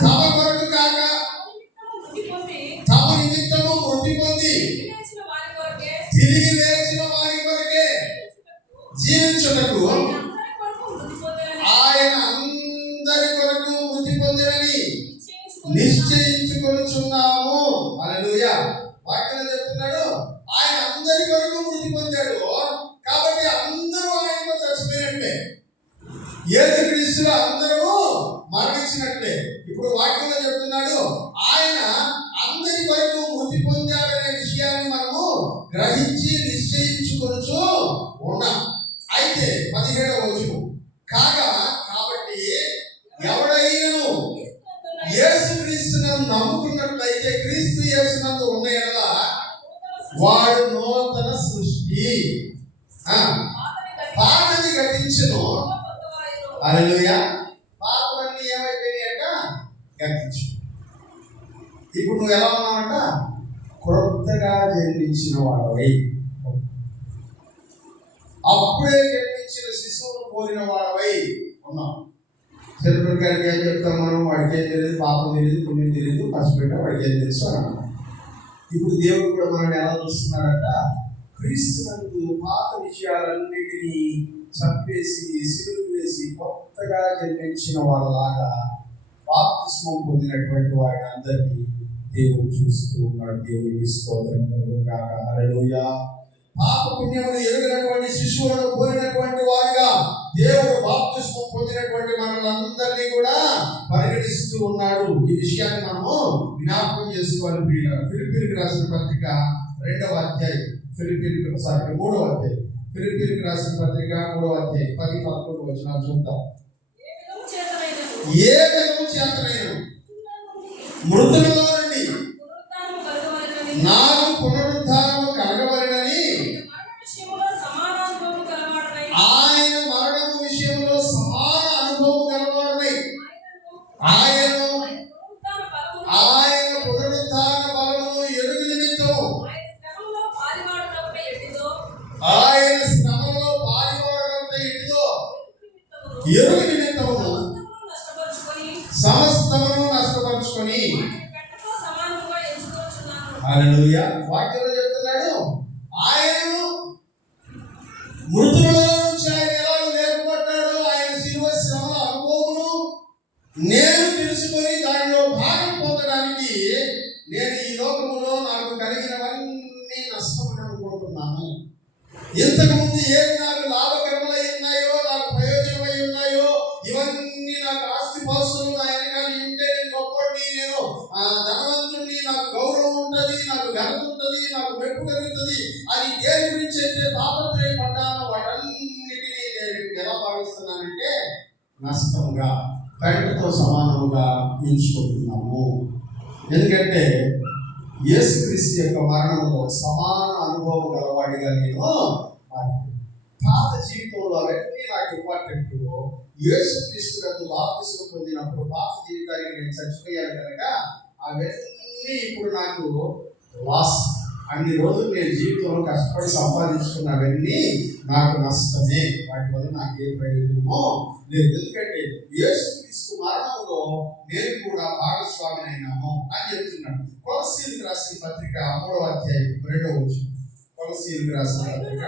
తమ కొరకు కాక తమ నిమిత్తము మృతి పొంది తిరిగి లేచిన వారి కొరకే జీవించుటకు ఆయన అందరి కొరకు మృతి పొందినని నిశ్చయించుకొనుచున్నాము. హల్లెలూయా. వాక్యం చెప్తున్నాడు, ఆయన అందరి కొరకు మృతి పొందాడు. కాబట్టి అందరూ ఆయనతో చచ్చిపోయినట్లే. యేసుక్రీస్తులో అందరూ మరణించినట్లే. ఇప్పుడు వాక్యంలో చెప్తున్నాడు, ఆయన అందరి కొరకు మృతి పొందాడనే విషయాన్ని మనము గ్రహించి నిశ్చయించుకొనుచు ఉన్నాం. అయితే 17వ వచనం కాగా, కాబట్టి ఎవడైనను యేసుక్రీస్తును నమ్ముకున్నట్లయితే, క్రీస్తు యేసునందు ఉన్న యెడల వాడు నూతన సృష్టి, పాతది గతించును. హల్లెలూయా. పాపలన్నీ ఏమైపోయినాయంట? గతించు. ఇప్పుడు నువ్వు ఎలా ఉన్నావంట? క్రొత్తగా జన్మించిన వాడవై, అప్పుడే జన్మించిన శిశువును కోరిన వాడవై ఉన్నావు. చిన్నపిల్లల గారికి ఏం చెప్తాం మనం? వాడికి ఏం తెలియదు, పాపం తెలియదు, పుణ్యం తెలియదు, పసిపెట్ట వాడికి ఏం తెలుసు అన్నాం. ఇప్పుడు దేవుడు కూడా మనల్ని ఎలా చూస్తున్నాడంట? క్రీస్తునందు పాత విషయాలన్నిటినీ చంపేసి సిలువ వేసి కొత్తగా జన్మించిన వాళ్ళలాగా బాప్తిస్మం పొందినటువంటి వారిని అందరినీ దేవుడు చూస్తూ ఉన్నాడు. దేవునికి స్తోత్రం కలుగును గాక. హల్లెలూయా. పాప పుణ్యములు ఎరుగినటువంటి శిశువులను కోరినటువంటి వారిగా దేవుడు బాప్తిస్మం పొందినటువంటి మనలందరినీ కూడా పరిగణిస్తూ ఉన్నాడు. ఈ విషయాన్ని మనము జ్ఞాపకం చేసుకోవాలి. ఫిలిప్పీయులకు రాసిన పత్రిక 3వ అధ్యాయం, ఫిలిప్పీయులకు రాసిన పత్రిక 3వ అధ్యాయం 10-11 వచనాలు చూద్దాం. ఏ విధము చేతనైన మృతులలో నుండి నాకు పునరుద్ధానము కలగవలెనని ఆయన మరణము విషయంలో సమాన అనుభవం కలవాడై ఆయన పునరుద్ధాన బలమును ఎరుగు నిమిత్తము, ఆయన శ్రమలో పాల్గొనడంత ఎట్టిదో ఎరుగు నిమిత్తము సమస్తమును నష్టపరుచుకొని నేను తెలుసుకొని దానిలో భాగం పొందడానికి నేను ఈ లోకములో నాకు కలిగినవన్నీ నష్టమని అనుకుంటున్నాను. ఇంతకుముందు ఏవి నాకు లాభకరములై ఉన్నాయో, నాకు ప్రయోజనమై ఉన్నాయో, ఇవన్నీ నాకు ఆస్తిపాస్తులు నా వెనకాల ఉంటే నేను గొప్పవాడిని, నేను ధనవంతుడిని, నాకు గౌరవం ఉంటుంది, నాకు ఘనత ఉంటుంది, నాకు మెప్పు కలుగుతుంది అని దేని గురించి అయితే తాపత్రయపడ్డానో వాటన్నిటినీ నేను ఎలా భావిస్తున్నానంటే నష్టంగా, పెంటతో సమానంగా ఎంచుకుంటున్నాము. ఎందుకంటే యేసుక్రీస్తు యొక్క మరణంలో సమాన అనుభవం గలవాడిగా నేను పాత జీవితంలో అవన్నీ నాకు ఇంపార్టెంట్. యేసుక్రీస్తు నందు బాప్తిస్మం పొందినప్పుడు పాత జీవితానికి నేను చచ్చిపోయాను కనుక అవన్నీ ఇప్పుడు నాకు లాస్. అన్ని రోజులు నేను జీవితంలో కష్టపడి సంపాదించుకున్నవన్నీ నాకు నష్టమే, వాటి వల్ల నాకు ఏ ప్రయోజనమో లేదు. ఎందుకంటే యేసుక్రీస్తు మరణంలో నేను కూడా భాగస్వామినైనాము అని చెప్తున్నాను. కొలస్సీయులకు రాసిన పత్రిక 3వ అధ్యాయం 2వ వచనం. కొలస్సీయులకు రాసిన పత్రిక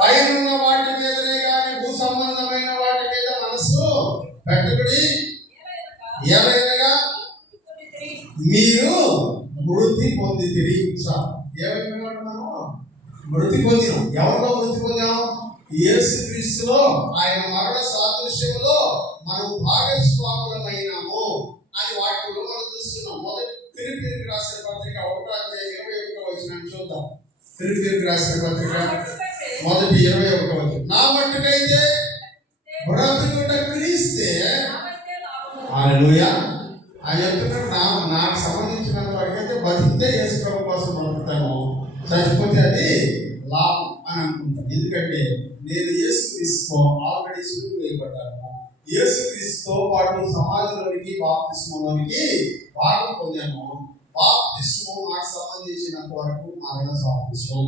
పైనున్న వాటి మీదనే గాని భూ సంబంధమైన వాటి మీద మనస్సు పెట్టకుడి, ఏలైనగా మీరు మృతి పొందితిరి. ఏమైనా మృతి పొందినాం. ఎవరిలో మృతి పొందాం? యేసుక్రీస్తులో, ఆయన మరణ సాదృశ్యంలో మనం భాగస్వాములమైనాము అని వాటిలో మనం చూస్తున్నాం. మొదటి ఫిలిప్పీయులకు రాసిన పత్రిక 1వ అధ్యాయం 21వ వచనం చూద్దాం. ఫిలిప్పీయులకు రాసిన పత్రిక 1:21 వచనం. నా మట్టుకైతే బ్రతుకుట క్రీస్తే. హల్లెలూయా. ఆయన చెప్తున్నాడు, నాకు సంబంధించినంత వరకు అయితే బతికితే యేసు ప్రభు కోసం బ్రతుకుతాను, చచ్చిపోతే అది లాభం అని అనుకుంటాను. ఎందుకంటే నేను యేసుక్రీస్తుతో ఆల్రెడీ సిలువ వేయబడ్డాను. యేసుక్రీస్తుతో పాటు సమాజంలోనికి బాప్తిస్మంలోనికి భాగం పొందాను. బాప్తిస్మం నాకు సంబంధించినంత వరకు మరణ సాదృశ్యం.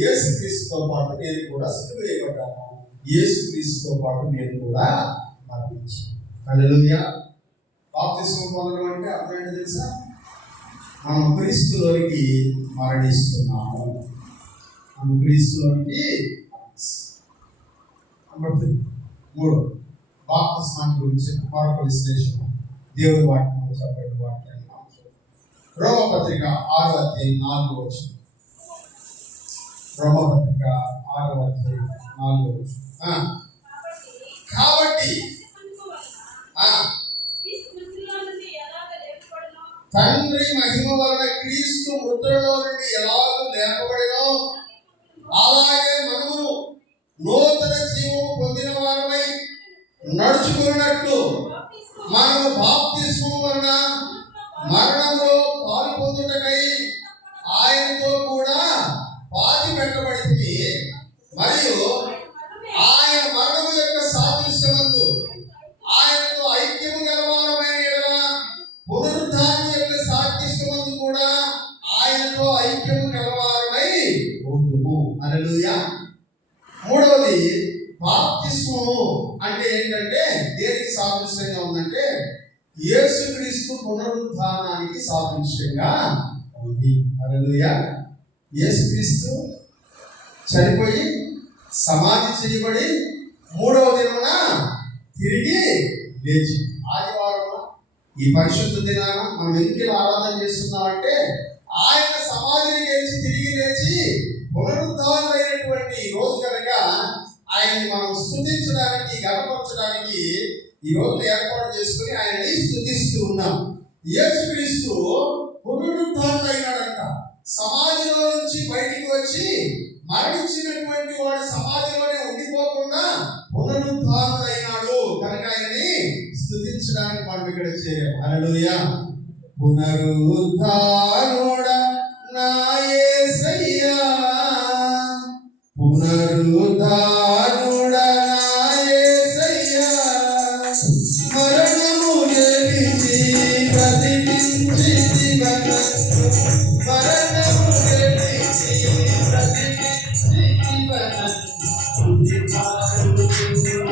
యేసుక్రీస్తుతో పాటు నేను కూడా సిలువ వేయబడ్డాను. యేసుక్రీస్తుతో పాటు నేను కూడా మరణించాను. హల్లెలూయా. బాప్తిస్మం పొందడం అంటే అర్థం ఏంటో తెలుసా? మనం క్రీస్తులోనికి మరణిస్తున్నాము. మనం క్రీస్తులోనికి 3 బాప్తిస్మాన్ని గురించి మరొక విశ్లేషణ దేవుడి వాక్యంలో చెప్పిన వాక్యాన్ని రోమపత్రిక 6వ అధ్యాయం 4వ వచనం. రోమపత్రిక 6వ అధ్యాయం 4వ వచనం. కాబట్టి తండ్రి మహిమ వలన క్రీస్తు మృతులలో నుండి ఎలాగో లేపబడినో అలాగే మనము నూతన జీవము పొందిన వారమై నడుచుకున్నట్లు మనము బాప్తిస్మం వలన మరణంలో పాలు పొందుటకై ఆయనతో కూడా పాతి పెట్టబడింది. మరియు ఆయన మరణము యొక్క సాదృశ్యమందు ఆయనతో ఐక్యము గలవారమైన ఎడల పునరుద్ధానం యొక్క సాదృశ్యమందు కూడా ఆయనతో ఐక్యము గలవారమై ఉందుము. హల్లెలూయా. 3వది బాప్తిస్మము అంటే ఏంటంటే దేనికి సాదృశ్యంగా ఉందంటే యేసుక్రీస్తు పునరుద్ధానానికి సాదృశ్యంగా ఉంది. హల్లెలూయా. యేసుక్రీస్తు చనిపోయి సమాధి చేయబడి 3వ దినమున తిరిగి లేచి, ఆదివారం ఈ పరిశుద్ధ దినాన మనం ఎందుకు ఆరాధన చేస్తున్నామంటే ఆయన సమాధిని గెలిచి తిరిగి లేచి పునరుద్ధానమైనటువంటి రోజు కనుక ఆయన్ని మనం స్తుతించడానికి, గర్వపరచడానికి ఈ రోజు ఏర్పాటు చేసుకుని ఆయనని స్తుతిస్తూ ఉన్నాం. యేసుక్రీస్తు పునరుద్ధానుడైనాడంట. సమాధిలో నుంచి బయటికి వచ్చి మరణించినటువంటి వాడు సమాధిలోనే ఉండిపోకుండా పునరుద్ధానుడైనాడు కనుక ఆయనని స్తుతించడానికి మనం ఇక్కడ చేరాం. హల్లెలూయా. పునరుద్ధానుడా నా యేసయ్యా, పునరుద్ధానుడా నా యేసయ్యా, మరణము గెలిచి బ్రతికించి జీవనము, మరణము గెలిచి బ్రతికించి జీవనము, ఆరాధించెదను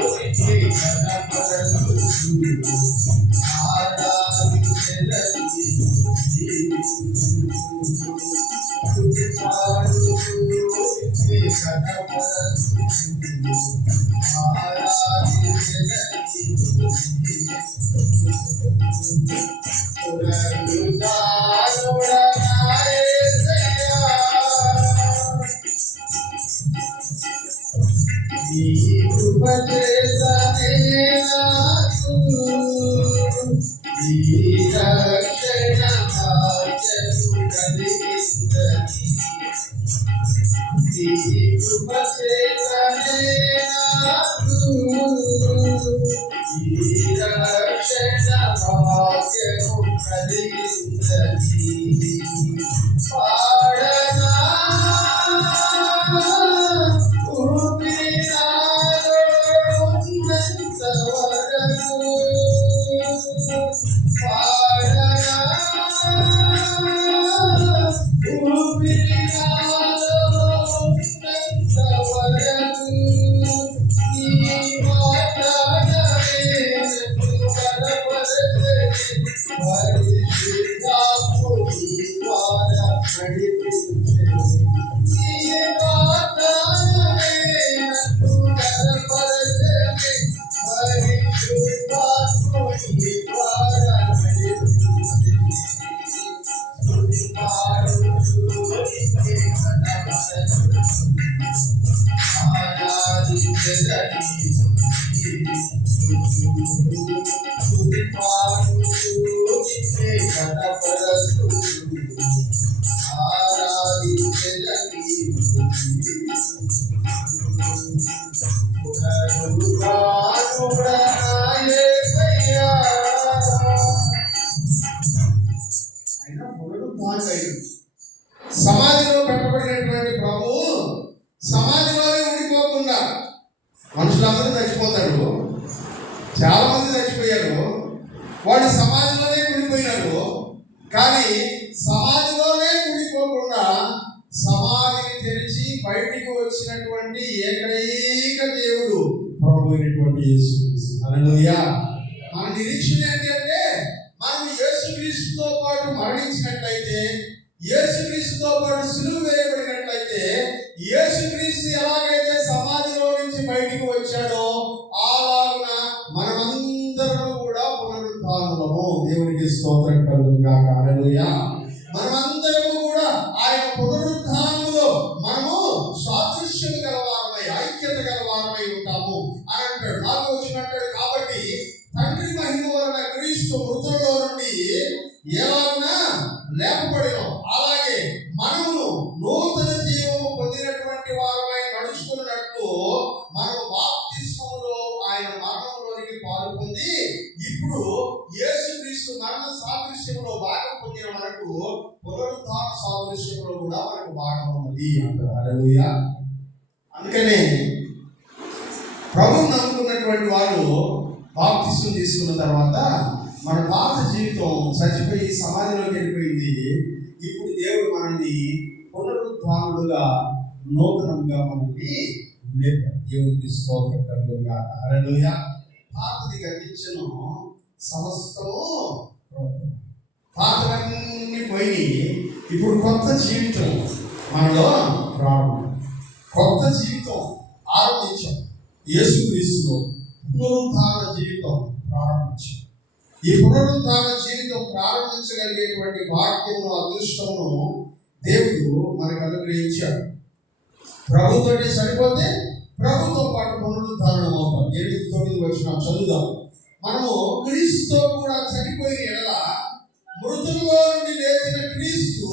సమాధిలో పెట్టబడినటువంటి ప్రభువు సమాధిలోనే ఉండిపోకుండా, మనుషులందరూ చచ్చిపోతారు, చాలా మంది చచ్చిపోయారు, వాళ్ళు సమాధిలోనే ఉండిపోయినారు. కానీ సమాధిలోనే ఉండిపోకుండా సమాధిని తెరిచి బయటికి వచ్చినటువంటి ఏకైక దేవుడు ప్రభు అయినటువంటి యేసుక్రీస్తు. హల్లెలూయా. మన నిరీక్షణ ఏంటంటే మనం యేసుక్రీస్తుతో పాటు మరణించినట్లయితే, యేసుక్రీస్తుతో పాటు సిలువ వేయబడినట్లయితే, యేసుక్రీస్తు ఎలాగైతే సమాధిలో నుంచి బయటికి వచ్చాడో అలాగున మనమందరం కూడా పునరుత్థానము. దేవునికి స్తోత్రం కలుగును గాక. హల్లెలూయా. మనమందరము కూడా ఆయన పునరుత్థానములో మనము సాదృశ్యం గలవారమై, ఐక్యత గలవారమై ఉంటాము అని అంటాడు. 4వ వచనం అంటాడు, కాబట్టి తండ్రి మహిమ వలన క్రీస్తు మృతుల్లో నుండి ఎలాగునా లేపబడినో అలాగే మనము నూతన జీవము పొందినటువంటి వారమై నడుచుకున్నట్టు మనము బాప్తిస్మములో ఆయన మరణంలోనికి పాలు పొంది ఇప్పుడు యేసుక్రీస్తు మరణ సాదృశ్యంలో భాగం పొందిన మనకు పునరుత్థాన సాదృశ్యంలో కూడా మనకు భాగం ఉన్నది అంటారు. హల్లెలూయా. అందుకనే ప్రభువు నమ్ముకున్నటువంటి వారు బాప్తిస్మం తీసుకున్న తర్వాత మన పాత జీవితం చచ్చిపోయి సమాధిలోకి వెళ్ళిపోయింది. ఇప్పుడు దేవుడు మనల్ని పునరుత్థానుడుగా నూతనంగా మనల్ని లేపాడు. దేవునికి స్తోత్రం కలుగును గాక. హల్లెలూయా. పాతది గతించను, సమస్తము పాతలన్నీ పోయి ఇప్పుడు కొత్త జీవితం మనలో ప్రారంభం. కొత్త జీవితం ఆరంభించాం. యేసుక్రీస్తులో పునరుత్థాన జీవితం ప్రారంభించాం. ఈ పునరుత్థాన జీవితం ప్రారంభించగలిగేటువంటి భాగ్యమును, అదృష్టమును దేవుడు మనకు అనుగ్రహించాడు. ప్రభుతోటి సరిపోతే ప్రభుతో పాటు పునరుత్థానం అవుతాం. 8-9 వచనం చదువుదాం. మనము క్రీస్తుతో కూడా చనిపోయిన ఎడల మృతుల్లో నుండి లేచిన క్రీస్తు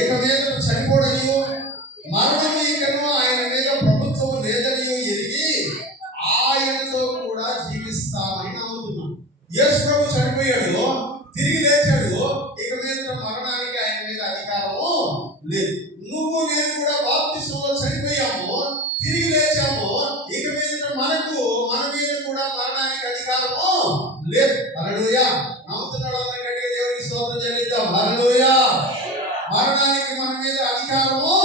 ఇక మీద చనిపోడనియో, మరణము ఇకను ఆయన మీద ప్రభుత్వం లేదనియో ఎరిగి ఆయనతో కూడా జీవిస్తామని నమ్ముతున్నాం. యేసు ప్రభు చనిపోయాడు, తిరిగి లేచాడు, ఇక మీద మరణానికి ఆయన మీద అధికారము లేదు. నువ్వు నేను కూడా బాప్తిస్మంలో చనిపోయాము, తిరిగి లేచాము, ఇక మీద మన మీద కూడా మరణానికి అధికారము లేదు. హల్లెలూయా. నమ్ముతున్నాడు అందరికంటే దేవునికి స్తోత్రం చెల్లిద్దాం. హల్లెలూయా. మరణానికి మన మీద అధికారము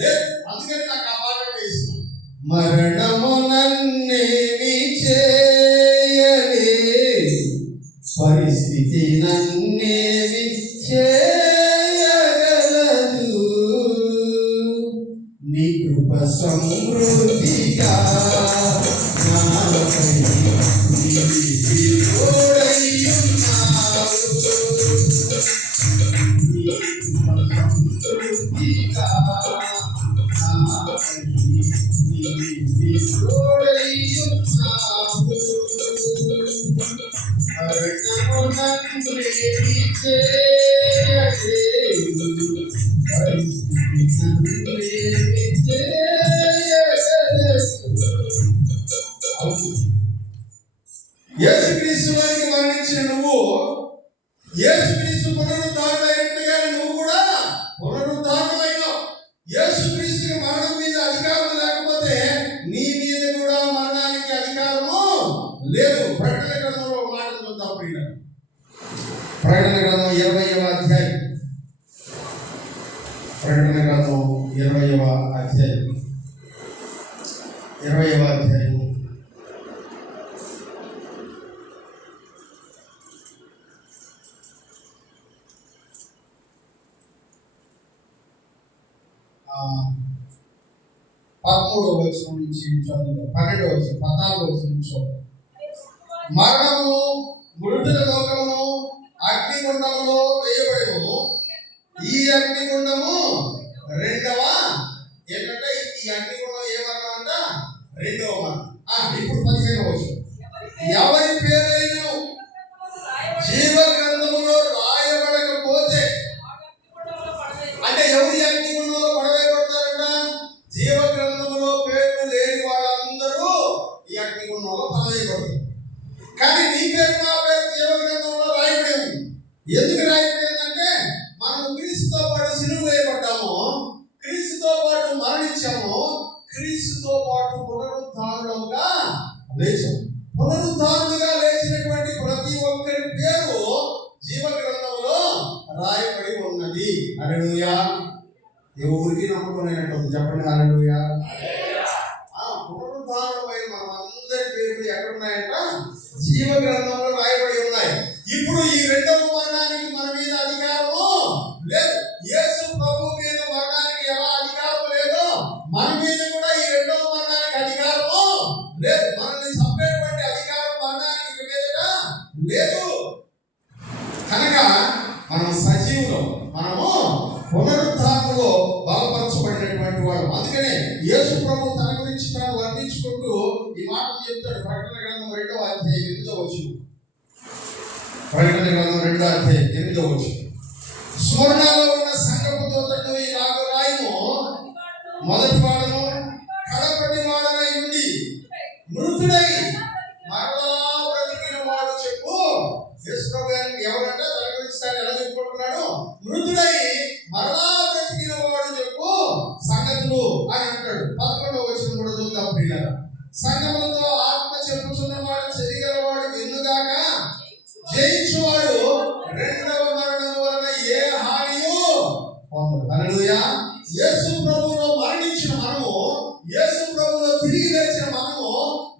లేదు. అందుకని నాకు ఆ పాట వేస్తాం. మరణము నన్నేమి చేయలే, పరిస్థితి నన్నేమి చేయగలదు, నీ కృప సమృద్ధిగా నాపై తోడై ఉన్నావు. యేసుక్రీస్తు వారికి మరణించిన నువ్వు యేసుక్రీస్తు పునరుద్ధారుడైనట్టుగా నువ్వు కూడా పునరుద్ధారుడైనావు. యేసుక్రీస్తుకి మరణం మీద అధికారం లేకపోతే నీ మీద కూడా మరణానికి అధికారము లేదు. ప్రకటన గ్రంథంలో ఒక మాట చూద్దాం ప్రియులారా. ప్రకటన గ్రంథం 20వ అధ్యాయం. ప్రకటన గ్రంథం 20వ అధ్యాయం. 20వ అధ్యాయం. పదమూడవ వచనం నుంచి చదువు. 12వ వచనం, 14వ వచనం చూద్దాం. మరణము మృతుల లోకమును అగ్నిగుండములో వేయబడెను. ఈ అగ్నిగుండము రెండవ ఏంటంటే ఈ అగ్నిగుండం ఏ మరణం అంట? రెండవ మరణం. ఇప్పుడు 15వ వచనం. ఎవరి పేరైనా జీవ గ్రంథములో రాయబడకపోతే, అంటే ఎవరి అగ్నిగుండంలో పడవేయబడతారంట? జీవ గ్రంథములో పేర్లు లేని వాళ్ళందరూ ఈ అగ్నిగుండంలో పడవేయబడతారు. కానీ నీ పేరు నా పేరు జీవ గ్రంథంలో రాయబడి ఉంది. ఎందుకు రాయబడి ఉందంటే మనం క్రీస్తుతో పాటు సిలువ వేయబడ్డాము, క్రీస్తుతో పాటు మరణించాము, క్రీస్తుతో పాటు పునరుద్ధారులుగా లేచాము. పునరుద్ధారులుగా లేచినటువంటి ప్రతి ఒక్కరి పేరు జీవ గ్రంథంలో రాయబడి ఉన్నది. హల్లెలూయా. ఎవరికి నమ్మకం లేనట్టు చెప్పండి. హల్లెలూయా. పునరుద్ధారులమైన మనం అందరి పేర్లు ఎక్కడున్నాయంట? జీవ గ్రంథంలో రాయబడి ఉన్నాయి. ఇప్పుడు ఈ రెండవ మరణానికి మన మీద అధికారము లేదు. యేసు ప్రభు మీద మరణానికి ఎలా అధికారం లేదో మన మీద కూడా ఈ రెండవ మరణానికి అధికారము లేదు. మనల్ని చంపేటువంటి అధికారం మరణానికి మీదట లేదు. కనుక మనం సజీవులం, మనము పునరుద్ధారణలో బలపరచబడినటువంటి వాడు. అందుకనే యేసు ప్రభు తన గురించి తాను వర్ణించుకుంటూ ఈ మాటలు చెప్తాడు. ప్రకటన గ్రంథం 2వ అధ్యాయం 8వ వచనం. ప్రకటన గ్రంథం 2వ అధ్యాయం 8వ వచనం. స్వర్ణంలో ఉన్న సంగపు దూతను ఇలాగ రాయము, మొదటి వాడను కడపటి వాడనై ఉండి మృతుడై మరలా బ్రతికిన వాడు చెప్పు. యేసు ప్రభు ఎవరంటే తన గురించి తాను ఎలా చెప్పుకుంటున్నాడు? మృతుడై మరలా బ్రతికిన వాడు చెప్పు సంగతులు అని అంటాడు. 11వ వచనం కూడా చూద్దాం ప్రియులారా. సంగములతో ఆత్మ చెప్పుచున్నవాడు చెయ్యగలవాడు విన్నుగాక, జయించువాడు రెండవ మరణం వలన ఏ హానియు పొందడు. హల్లెలూయా. యేసు ప్రభువులో మరణించిన మనము, యేసు ప్రభువులో తిరిగి లేచిన మనము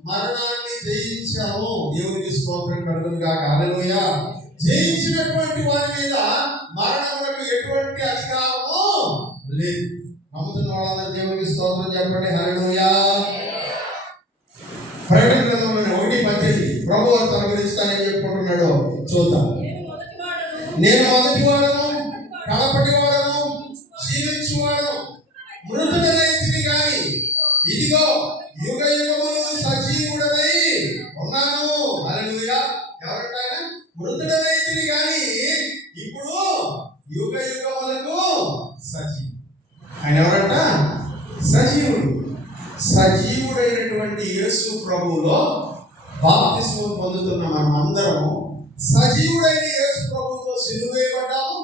మరణాన్ని జయించాము. దేవునికి స్తోత్రం కలుగును గాక. హల్లెలూయా. జయించినటువంటి వారి మీద మరణములకు ఎటువంటి అధికారము లేదు. నమ్ముతున్న వాళ్ళందరూ దేవునికి స్తోత్రం చెప్పండి. హల్లెలూయా. ప్రకటన గ్రంథంలో 1:18 ప్రభువు తన గురించి తాను చెప్పుకుంటున్నాడు చూద్దాం. నేను మొదటి వాడను కడపటి వాడను జీవించువాడను మృతుడనైతిని గాని ఇదిగో యుగ యుగములు సజీవుడనై ఉన్నాను. హల్లెలూయా. ఎవరంట ఆయన? మృతుడనైతిని గాని ఇప్పుడు యుగ యుగములకు సజీవుడు. ఆయన ఎవరంట? సజీవుడు. సజీవుడైనటువంటి యేసు ప్రభువులో బాప్తిస్మం పొందుతున్న మనం అందరం సజీవుడైన యేసు ప్రభువుతో సిలువ వేయబడ్డాము.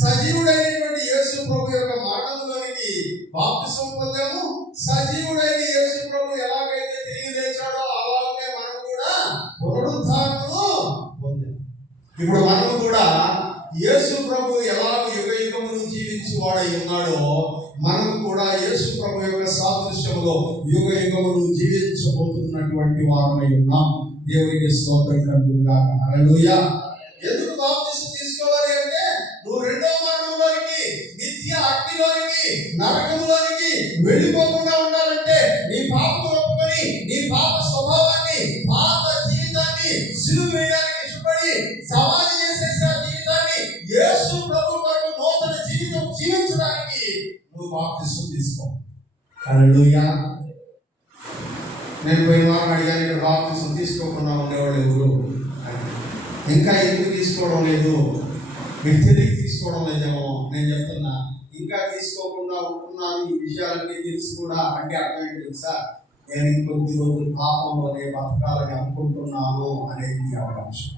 సజీవుడైనటువంటి యేసు ప్రభు యొక్క మరణంలోనికి బాప్తిస్మం పొందాము. సజీవుడైన యేసు ప్రభు ఎలాగైతే తిరిగి లేచాడో అలాగే మనం కూడా పునరుద్ధారణను పొందాము. ఇప్పుడు మనం కూడా యేసు ప్రభు ఎలాగ యుగ యుగములు జీవించువాడై ఉన్నాడో మనం కూడా యేసు ప్రభు యొక్క సాదృశ్యంలో యుగ యుగములు జీవించబోతున్నటువంటి వారమై ఉన్నాం. దేవునికి స్తోత్రం కలుగును గాక. హల్లెలూయా. ఎందుకు బాప్తిసం తీసుకోవాలి అంటే నువ్వు రెండవ మరణంలోనికి, నిత్య అగ్నిలోనికి, నరకంలోనికి వెళ్ళిపోకుండా ఉండాలంటే నీ పాపము ఒప్పుకొని నీ పాప స్వభావాన్ని, పాప జీవితాన్ని సిలువ వేయడానికి ఇష్టపడి సమాధి చేసేసే జీవితాన్ని యేసు ప్రభు కొరకు నూతన జీవితం జీవించడానికి నువ్వు బాప్తిసం తీసుకో. హల్లెలూయా. నేను పోయిన వారం అడిగాను, ఇక్కడ బాప్తిసం తీసుకోకుండా ఉండేవాళ్ళు ఎవరు? ఇంకా ఎందుకు తీసుకోవడం లేదు, మీరు తిరిగి తీసుకోవడం లేదేమో నేను చెప్తున్నా. ఇంకా తీసుకోకుండా ఉంటున్నాను, ఈ విషయాలన్నీ తెలిసి కూడా అంటే అర్థం ఏంటి తెలుసా? నేను ఇంకొద్ది రోజులు పాపంలోనే బతకాలని అనుకుంటున్నాను అనేది మీ అవకాశం.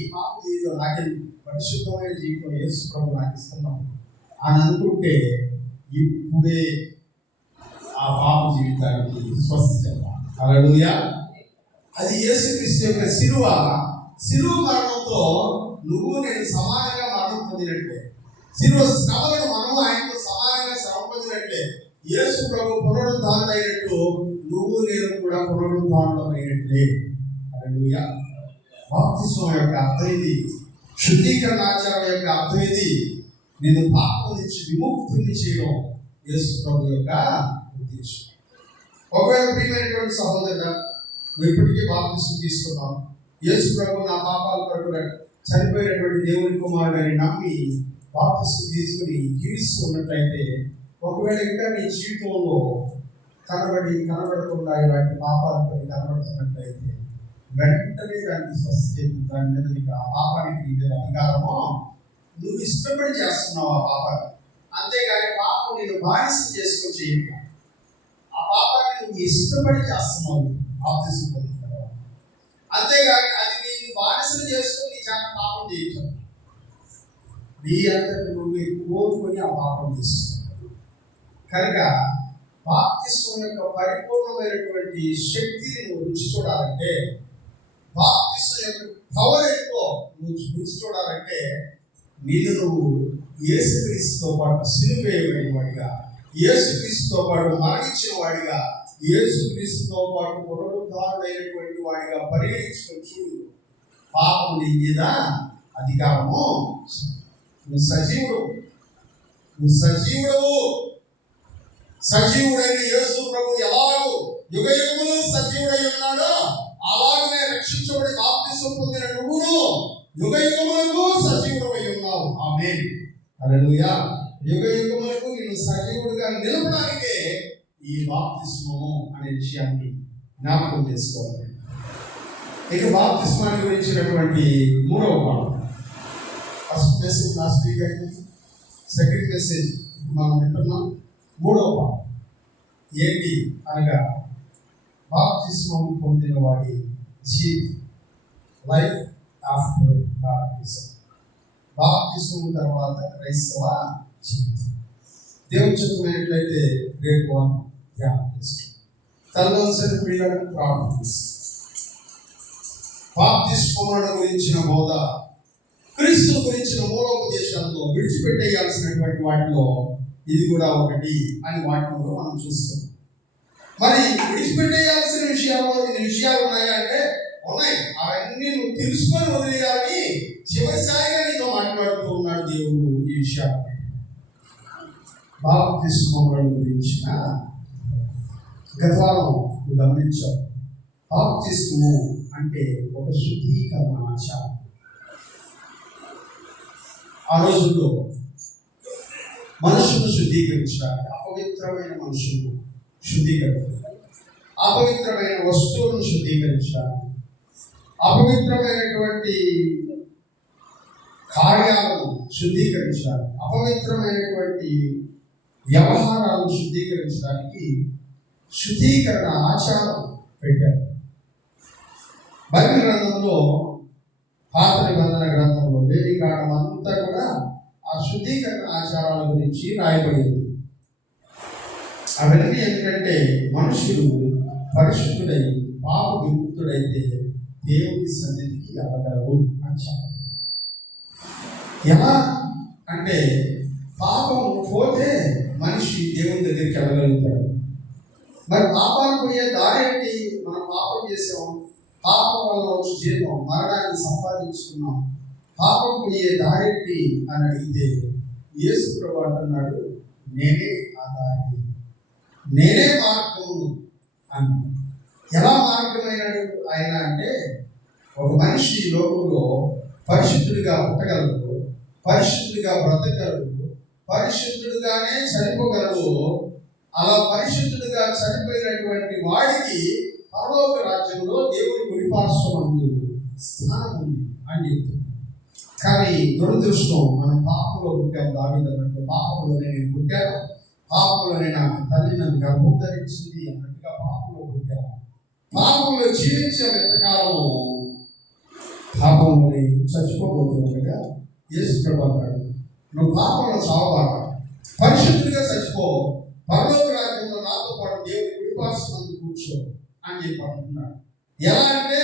ఈ పాప జీవితం నాకు పరిశుద్ధమైన జీవితం యేసు ప్రభు నాకు ఇస్తున్నాను అని అనుకుంటే ఇప్పుడే ఆ పాప జీవితానికి స్వస్తి చెప్పాలి. హల్లెలూయా. అది యేసుక్రీస్తు యొక్క శిలువ మరణంతో నువ్వు నేను సమానంగా మరణం పొందినట్లే, శిలువ శ్రమలను మనము ఆయనతో సమానంగా శ్రమ పొందినట్లే, యేసు ప్రభు పునరుద్ధారుడైనట్టు నువ్వు నేను కూడా పునరుద్ధారుడమైనట్లే. హల్లెలూయా. బాప్తిస్మం యొక్క అర్థం ఇది, శుద్ధీకరణ ఆచారం యొక్క అర్థం ఇది. నేను పాపం నుంచి విముక్తుల్ని చేయడం యేసు ప్రభు యొక్క ఉద్దేశం. ఒకవేళ ప్రియమైనటువంటి సహోదరుడా, నువ్వు ఇప్పటికీ బాప్తిస్మం తీసుకున్నావు, యేసు ప్రభు నా పాపాల కొరకు చనిపోయినటువంటి దేవుని కుమారుడని నమ్మి బాప్తిస్మం తీసుకుని జీవిస్తున్నట్లయితే, ఒకవేళ ఇంకా నీ జీవితంలో కనబడకుండా ఇలాంటి పాపాలు కొన్ని కనబడుతున్నట్లయితే వెంటనే దానికి స్వస్తి చెప్పి దాని మీద నీకు ఆ పాపానికి నీ మీద అధికారము, నువ్వు ఇష్టపడి చేస్తున్నావు ఆ పాపాన్ని, అంతేగాని పాపం నేను బానిసం చేసుకొని చేయను. ఆ పాపాన్ని నువ్వు ఇష్టపడి చేస్తున్నావు బాప్తిస్మం పొందిన తర్వాత, అంతేగాని అది నేను బానిసం చేసుకొని చాలా పాపం చేయటం, నీ అంతటి నువ్వు కోరుకొని ఆ పాపం చేస్తున్నావు. కనుక బాప్తిస్మం యొక్క పరిపూర్ణమైనటువంటి శక్తిని నువ్వు రుచి చూడాలంటే, బాప్తిస్మం యొక్క పవర్ ఎక్కువ నువ్వు రుచి చూడాలంటే, నువ్వు యేసుక్రీస్తుతో పాటు సిలువ వేయబడిన వాడిగా, యేసుక్రీస్తుతో పాటు మరణించిన వాడిగా, యేసుక్రీస్తుతో పాటు పునరుద్ధారుడైనటువంటి వాడిగా పరిగణించుకొని చూడు. పాపం నీ మీద అధికారము, నువ్వు సజీవుడైన యేసు ప్రభు ఎలాగూ యుగయుగములు సజీవుడై ఉన్నాడో, అలాగనే రక్షించబడి బాప్తిస్మం పొందిన నువ్వును యుగయుగములకు సజీవుడై ఉన్నావు. ఆమేన్. హల్లెలూయా. యుగయుగములకు నేను సజీవుడిగా నిలపడానికే ఈ బాప్తిస్మము అనే విషయాన్ని జ్ఞాపకం చేసుకోవాలి. ఇక బాప్తిస్మాన్ని గురించినటువంటి మూడవ పాఠం, ఫస్ట్ మెసేజ్ లాస్ట్ వీక్ అయితే, సెకండ్ మెసేజ్ మనం వింటున్నాం. మూడవ పాఠం ఏంటి అనగా, బాప్తిస్మం పొందిన వాడి జీవితం, లైఫ్ ఆఫ్టర్ బాప్తిజం, బాప్తిస్మం తర్వాత క్రైస్తవ జీవితం. దేవుని చిత్తమైనట్లయితే రేపు ధ్యానం చేస్తాం. తలవలసిన ప్రియులను ప్రార్థిస్తాం. బాప్తిస్మం గురించిన బోధ, క్రీస్తు గురించిన మూలోపదేశాల్లో విడిచిపెట్టేయాల్సినటువంటి వాటిలో ఇది కూడా ఒకటి అని వాటిలో మనం చూస్తాం. మరి విడిచిపెట్టేయాల్సిన విషయాల్లో ఇన్ని విషయాలు ఉన్నాయా అంటే ఉన్నాయి. అవన్నీ నువ్వు తెలుసుకొని వదిలేయాలని చివరిసారిగా నీతో మాట్లాడుతూ ఉన్నాడు దేవుడు ఈ విషయాలు. బాప్తిస్మం గురించిన గతాలను గమనించావు. బాప్తిస్మము అంటే ఒక శుద్ధీకరణ ఆచారం. ఆ రోజుల్లో మనుషులను శుద్ధీకరించడానికి, అపవిత్రమైన మనుషులను శుద్ధీకరించడానికి, అపవిత్రమైన వస్తువులను శుద్ధీకరించడానికి, అపవిత్రమైనటువంటి కార్యాలను శుద్ధీకరించడానికి, అపవిత్రమైనటువంటి వ్యవహారాలను శుద్ధీకరించడానికి శుద్ధీకరణ ఆచారం పెట్టారు. బైబిల్ గ్రంథంలో, పాత నిబంధన గ్రంథంలో లేవికాండం అంతా కూడా ఆ శుద్ధీకరణ ఆచారాల గురించి రాయబడింది. అవన్నీ ఏంటంటే, మనుషులు పరిశుద్ధుడై పాప విముక్తుడైతే దేవుని సన్నిధికి వెళ్ళగలరు అని చెప్పాలి. ఎలా అంటే, పాపం పోతే మనిషి దేవుని దగ్గరికి వెళ్ళగలుగుతాడు. మరి పాపాలు పోయే దారి ఏంటి? మనం పాపం చేసాం, పాపం వల్ల వచ్చి జీతం మరణాన్ని సంపాదించుకున్నాం, పాపం పోయే దారి ఏంటి అని అడిగితే యేసు ప్రభువు అంటున్నాడు, నేనే ఆ దారి, నేనే మార్గము అని. ఎలా మార్గమైనాడు ఆయన అంటే, ఒక మనిషి లోకంలో పరిశుద్ధుడిగా పుట్టగలడు, పరిశుద్ధుడిగా బ్రతకగలడు, పరిశుద్ధుడుగానే చనిపోగలడు. అలా పరిశుద్ధుడిగా చనిపోయినటువంటి వాడికి పరలోక రాజ్యంలో దేవుని కుడిపార్శ్వమందు స్థానం ఉంది అని చెప్తుంది. కానీ దురదృష్టం, మనం పాపంలో పుట్టాం. దావీదు అన్నట్టు పాపంలోనే నేను పుట్టాను, పాపంలోనే నాకు తల్లి నన్ను గర్భం ధరించింది అన్నట్టుగా పాపంలో పుట్టాము. పాపంలో జీవించాం ఎంతకాలము, పాపంలోనే చచ్చిపోబోతుండగా యేసు ప్రభువు అన్నాడు, నువ్వు పాపంలో చావబాక, పరిశుద్ధుడిగా చచ్చిపో, పరలోక రాజ్యంలో నాతో పాటు దేవుని కుడిపార్శ్వమందు కూర్చో అని చెప్పి అంటున్నాడు. ఎలా అంటే,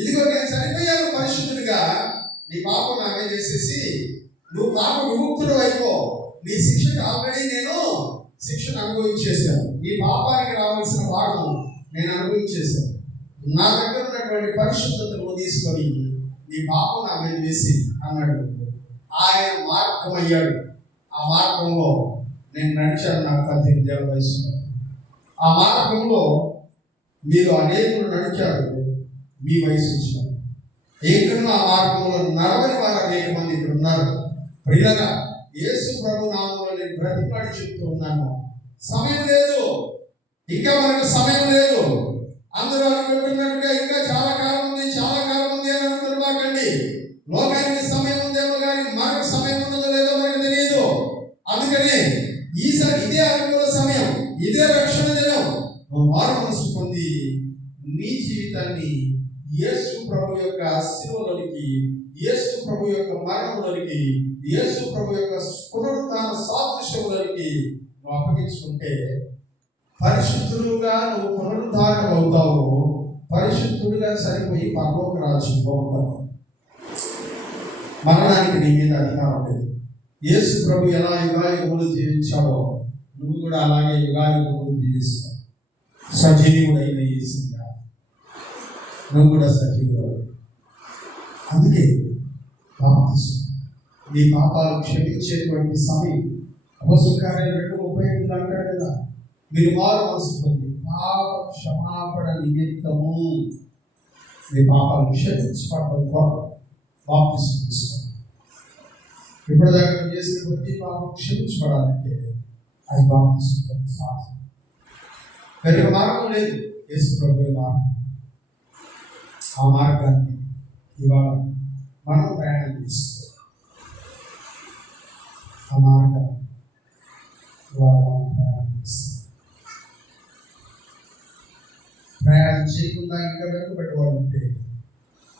ఇదిగో నేను చనిపోయాను పరిశుద్ధుడిగా, నీ పాపం నా మీద వేసేసి నువ్వు పాప విముక్తుడు అయిపో, నీ శిక్షకు ఆల్రెడీ నేను శిక్షను అనుభవించేశాను, నీ పాపానికి రావాల్సిన భాగం నేను అనుభవించేశాను, నా దగ్గర ఉన్నటువంటి పరిశుద్ధతను తీసుకొని నీ పాపం నా మీద వేసి అన్నాడు. ఆయన మార్గం అయ్యాడు. ఆ మార్గంలో నేను నడిచాను నాకు 18 ఏళ్ల వయసులో. ఆ మార్గంలో మీరు అనేకులు నడిచారు మీ వయసు వచ్చిన. ఏకను ఆ మార్గంలో నడవని వారు అనేక మంది ఇక్కడ ఉన్నారు. ప్రియులారా, యేసు ప్రభు నామములో నేను బ్రతిమాడి చెప్తూ ఉన్నాను, సమయం లేదు, ఇంకా మనకు సమయం లేదు. అందరూ అనుకుంటున్నట్టుగా ఇంకా చాలా కాలం ఉంది, చాలా కాలం ఉంది అని అనుకుని మాకండి. లోకానికి సమయం ఉందేమో కానీ మనకు సమయం ఉన్నదో లేదో మనకు తెలియదు. అందుకని ఈసారి ఇదే అనుకూల సమయం, ఇదే రక్షణ దినం. మారు మనసు పొంది నీ జీవితాన్ని యేసు ప్రభు యొక్క శిలువలోనికి, యేసు ప్రభు యొక్క మరణంలోనికి, యేసు ప్రభు యొక్క పునరుత్థాన సాదృశ్యములోనికి నువ్వు అప్పగించుకుంటే పరిశుద్ధుడుగా నువ్వు పునరుద్ధారం అవుతావు. పరిశుద్ధుడిగా సరిపోయి పరలోక రాజ్యంలో ఉంటావు. మరణానికి నీ మీద అధికారం లేదు. యేసు ప్రభు ఎలా యుగాయుగములు జీవించాడో నువ్వు కూడా అలాగే యుగాయుగములు జీవిస్తావు. సజీవుడైన యేసుగా నువ్వు కూడా సజీవుడు. అందుకే బాప్తిస్మం నీ పాపాలు క్షమించేటువంటి సమయం. అపొస్తలుల కార్యాలు 2:38 అంటాడు కదా, మీరు మారు మనసు పొంది పాప క్షమాపణ నిమిత్తము మీ పాపాలు క్షమించబడడం కొరకు బాప్తిస్మం తీసుకోండి. ఇప్పటిదాకా చేసిన ప్రతి పాపం క్షమించబడాలంటే అది బాప్తిస్మం సాధన. వేరొక మార్గం లేదు, యేసు ప్రభువే మార్గం. ఆ మార్గాన్ని ఇవాళ మనం ప్రయాణం చేస్తాం. ఆ మార్గం ఇవాళ మనం ప్రయాణం చేస్తాం. ప్రయాణం చేయకుండా ఇంకా వెనుకబెట్టేవాడు ఉంటే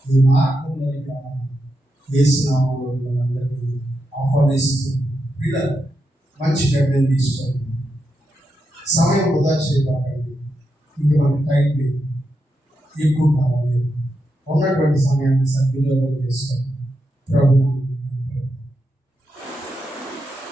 ఈ మార్గంలోకి యేసు నామములో మనందరినీ ఆహ్వానిస్తూ పిల్లలు మంచి నిర్ణయం తీసుకోండి. సమయం వృధా చేయబాకండి. ఇంక మనకి టైం లేదు, ఎక్కువ కాలం లేదు. ఉన్నటువంటి సమయాన్ని సద్వినియోగం చేసుకోండి. ప్రభువు